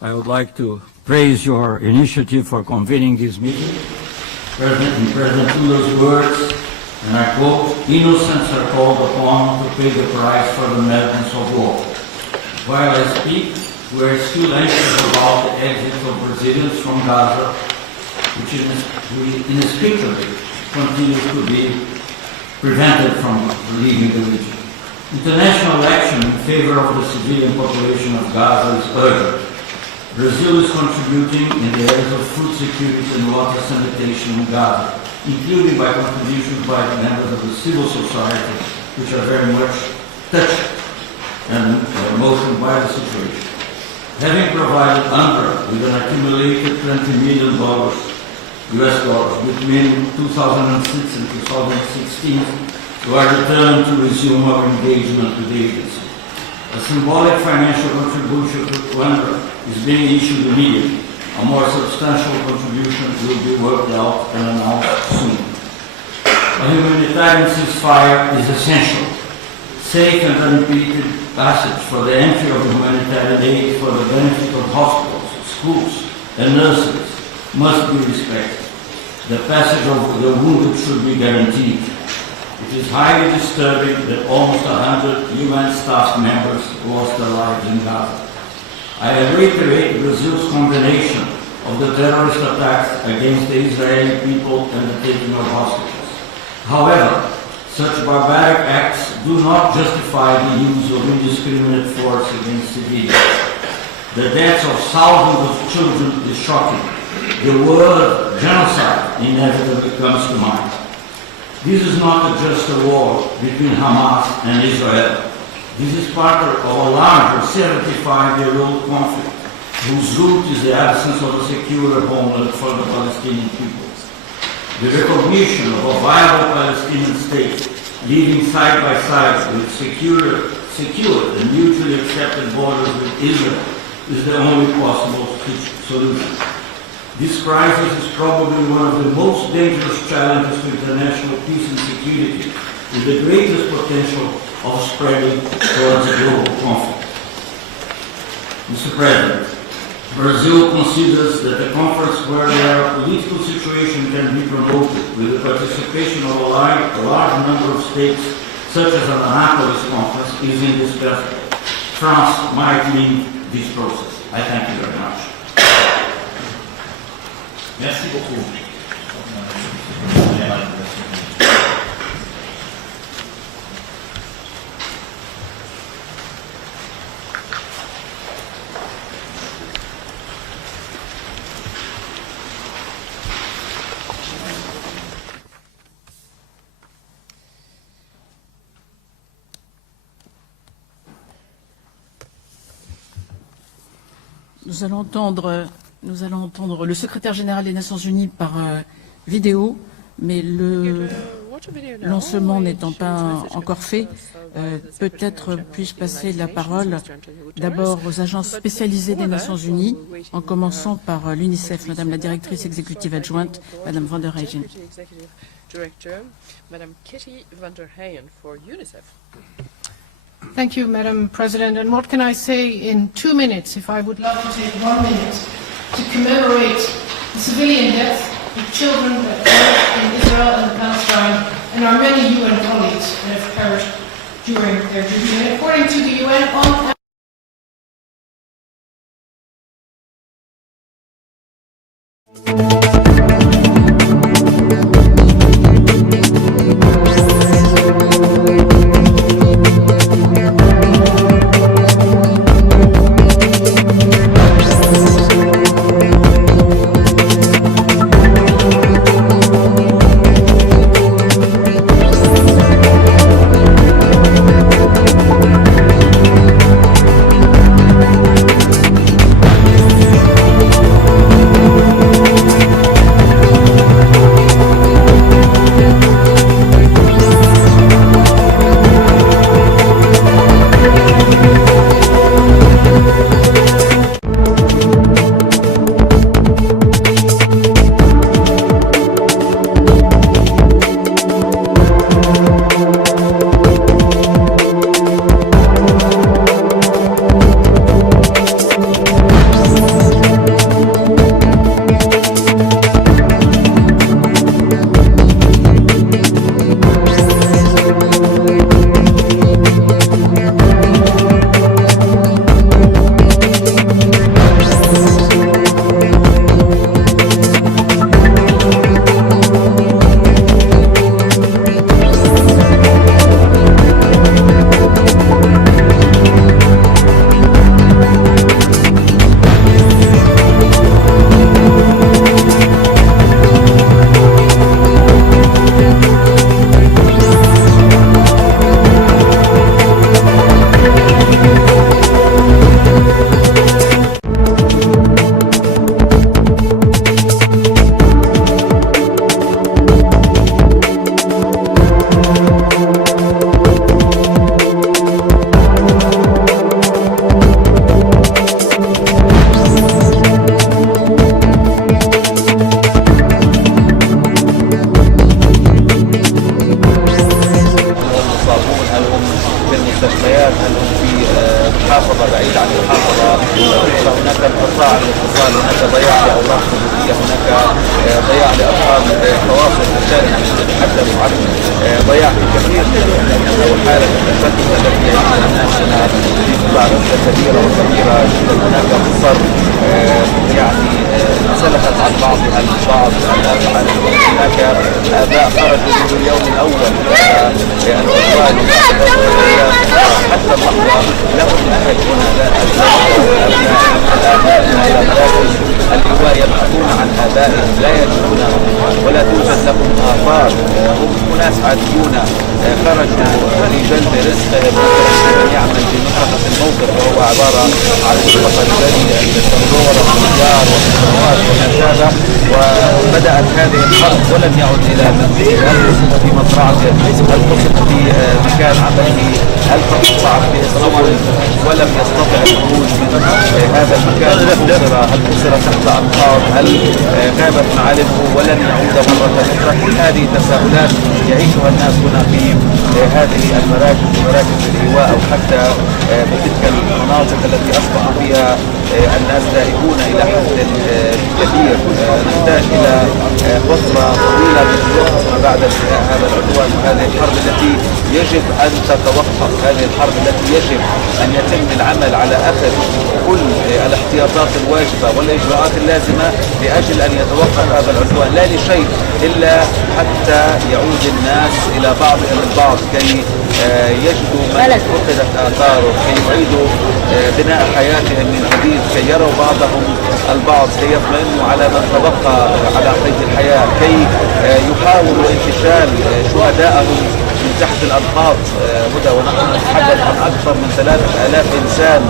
I would like to praise your initiative for convening this meeting. President Trudeau's words, and I quote, "Innocents are called upon to pay the price for the madness of war." While I speak, we are still anxious about the exit of Brazilians from Gaza, which inexplicably continues to be prevented from leaving the region. International action in favor of the civilian population of Gaza is urgent. Brazil is contributing in the areas of food security and water sanitation in Gaza, including by contributions by members of the civil society, which are very much touched and emotioned by the situation. Having provided UNRWA with an accumulated $20 million US dollars between 2006 and 2016, we are determined to resume our engagement with the agency. A symbolic financial contribution to UNRWA is being issued immediately. A more substantial contribution will be worked out and announced soon. A humanitarian ceasefire is essential. Safe and unimpeded passage for the entry of humanitarian aid for the benefit of hospitals, schools, and nurseries must be respected. The passage of the wounded should be guaranteed. It is highly disturbing that almost 100 UN staff members lost their lives in Gaza. I reiterate Brazil's condemnation of the terrorist attacks against the Israeli people and the taking of hostages. However, such barbaric acts do not justify the use of indiscriminate force against civilians. The deaths of thousands of children is shocking. The word genocide inevitably comes to mind. This is not just a war between Hamas and Israel. This is part of a larger 75-year-old conflict whose root is the absence of a secure homeland for the Palestinian people. The recognition of a viable Palestinian state living side by side with secure and mutually accepted borders with Israel is the only possible solution. This crisis is probably one of the most dangerous challenges to international peace and security, with the greatest potential of spreading towards a global conflict. Mr. President, Brazil considers that a conference where a political situation can be promoted with the participation of a large number of states, such as an Annapolis conference, is indispensable. France might lead this process. I thank you very much. Merci beaucoup. Nous allons entendre le secrétaire général des Nations Unies par vidéo, mais le lancement n'étant pas encore fait, peut-être puis-je passer la parole d'abord aux agences spécialisées des Nations Unies, en commençant par l'UNICEF, Madame la directrice exécutive adjointe, Madame van der Heyen. Thank you, Madam President. And what can I say in 2 minutes, if I would love to take 1 minute to commemorate the civilian death of children that died in Israel and Palestine, and our many UN colleagues that have perished during their duty. And according to the UN, on اللواء يبحثون عن آبائهم لا يجدونهم ولا توجد لهم آثار. هم أناس عاديون خرجوا لجلب رزقهم من يعمل في منطقة الموقف، وهو عبارة عن منطقة البني البندورة والنجار والسنوات وما شابه. وبدأت هذه الحرب ولم يعد إلى منزله، هل قصد في مزرعته، هل قصد في مكان عمله، هل تقطع به السبل ولم يستطع الخروج من هذا المكان، هل قصر تحت أنقاض، هل غابت معالمه ولن يعود مرة أخرى. كل هذه تساؤلات يعيشها الناس هنا في هذه المراكز، مراكز الإيواء أو حتى بتلك المناطق التي أصبح فيها الناس ذاهبون إلى حد كبير. نحتاج إلى فترة طويلة من الوقت ما بعد انتهاء هذا العدوان وهذه الحرب التي يجب أن تتوقف، هذه الحرب التي يجب أن يتم العمل على أخذ كل الاحتياطات الواجبة والإجراءات اللازمة لأجل أن يتوقف هذا العدوان، لا لشيء إلا حتى يعود الناس إلى بعضهم البعض كي يجدوا من فقدت آثاره، كي يعيدوا بناء حياتهم من جديد، كي يروا بعضهم البعض، كي يطمئنوا على من تبقى على قيد الحياة، كي يحاولوا انتشال شهدائهم من تحت الأنقاض. هدى ونحن نتحدث عن أكثر من 3000 إنسان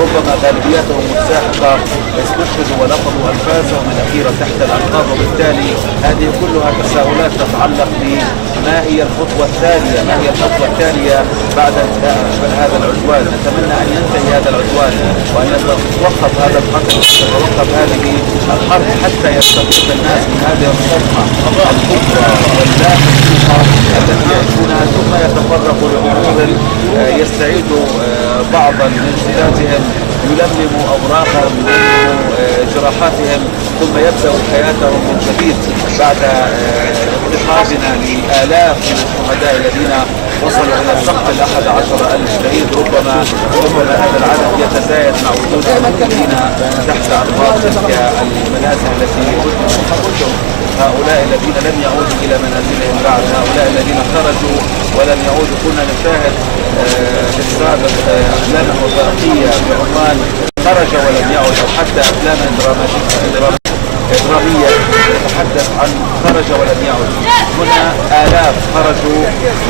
ربما غالبيتهم متساحقة استشهدوا ولقطوا أنفاسهم الأخيرة تحت الأنقاض. وبالتالي هذه كلها تساؤلات تتعلق بما هي الخطوة التالية، ما هي الخطوة التالية بعد انتهاء هذا العدوان. نتمنى أن ينتهي هذا العدوان وأن يتوقف هذا القتل وتتوقف هذه الحرب حتى يستفيد الناس من هذه الصدمة الكبرى واللا مسبوقة التي يعيشونها، ثم يتفرقوا لأمور يستعيدوا بعضا من صلاتهم، يلملموا أوراقهم، يلملموا جراحاتهم، ثم يبدأوا حياتهم من جديد بعد افتقادنا لآلاف من الشهداء الذين وصلوا إلى سقف 11,000 شهيد. ربما هذا العدد يتزايد مع وجود المسلمين تحت أنقاض تلك المنازل التي هدمت. هؤلاء الذين لم يعودوا إلى منازلهم بعد، هؤلاء الذين خرجوا ولم يعودوا. كنا نشاهد في السابق أفلام وثائقية بعنوان خرج ولم يعد، أو حتى أفلام إدرامية تتحدث عن خرج ولم يعد. هنا آلاف خرجوا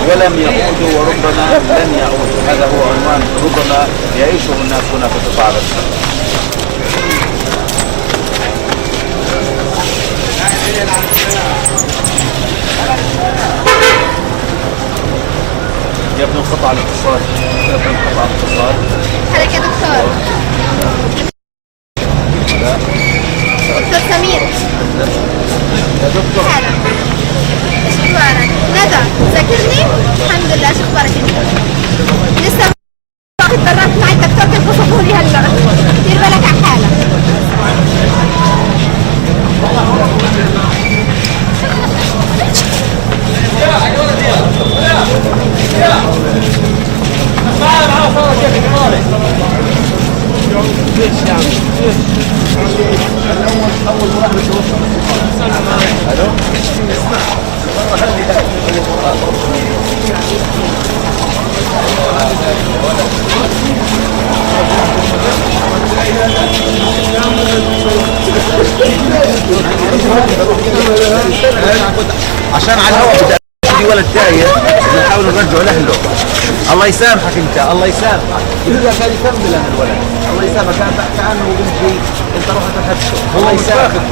ولم يعودوا وربما لن يعودوا. هذا هو عنوان ربما يعيشه الناس هنا في قطاع غزة. يا ابن انقطع الاتصال، يا ابن انقطع الاتصال. حضرتك يا دكتور. لا. دكتور سمير. يا دكتور. هلا. ايش اخبارك؟ ندى، ذاكرني؟ الحمد لله، ايش اخبارك انت؟ لسه اتدربت مع الدكتور كيف وصفوا لي هلا. دير بالك على حالك. عشان على الهواء بدي اشتري ولد تايه بنحاول نرجعه لاهله. الله يسامحك انت، الله يسامحك. يقول لك هذه كمل انا الولد. الله يسامحك، كانه بنتي انت رحت اخذته. الله يسامحك.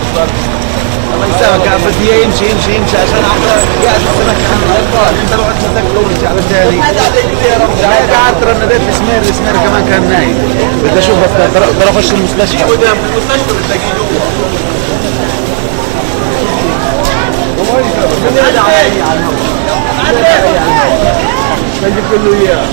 الله يسامحك، بدي اياه يمشي عشان قاعد السمك عنه الاطفال، انت رحت مسكته ورجع بالتالي. لا قعدت رنديت السمير كمان كان نايم. بدي اشوفك ترى اخش المستشفى. المستشفى بتلاقيه هذا علي على الهواء. خلي كله اياه.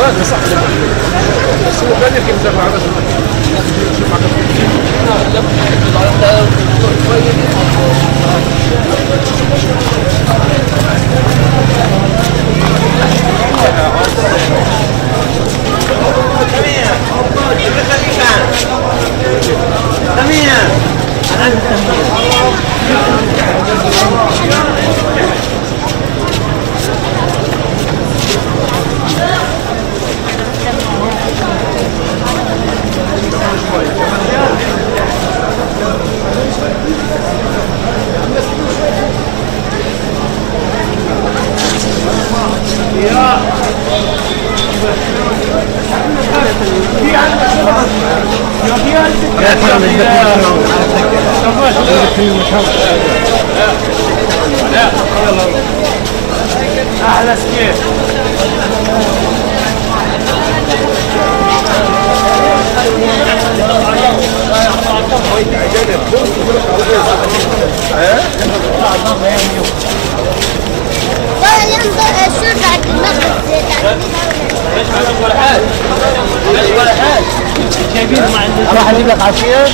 هذا صح بس هو كان يمكن زرع على احلى سكيت راح اجيب لك عصير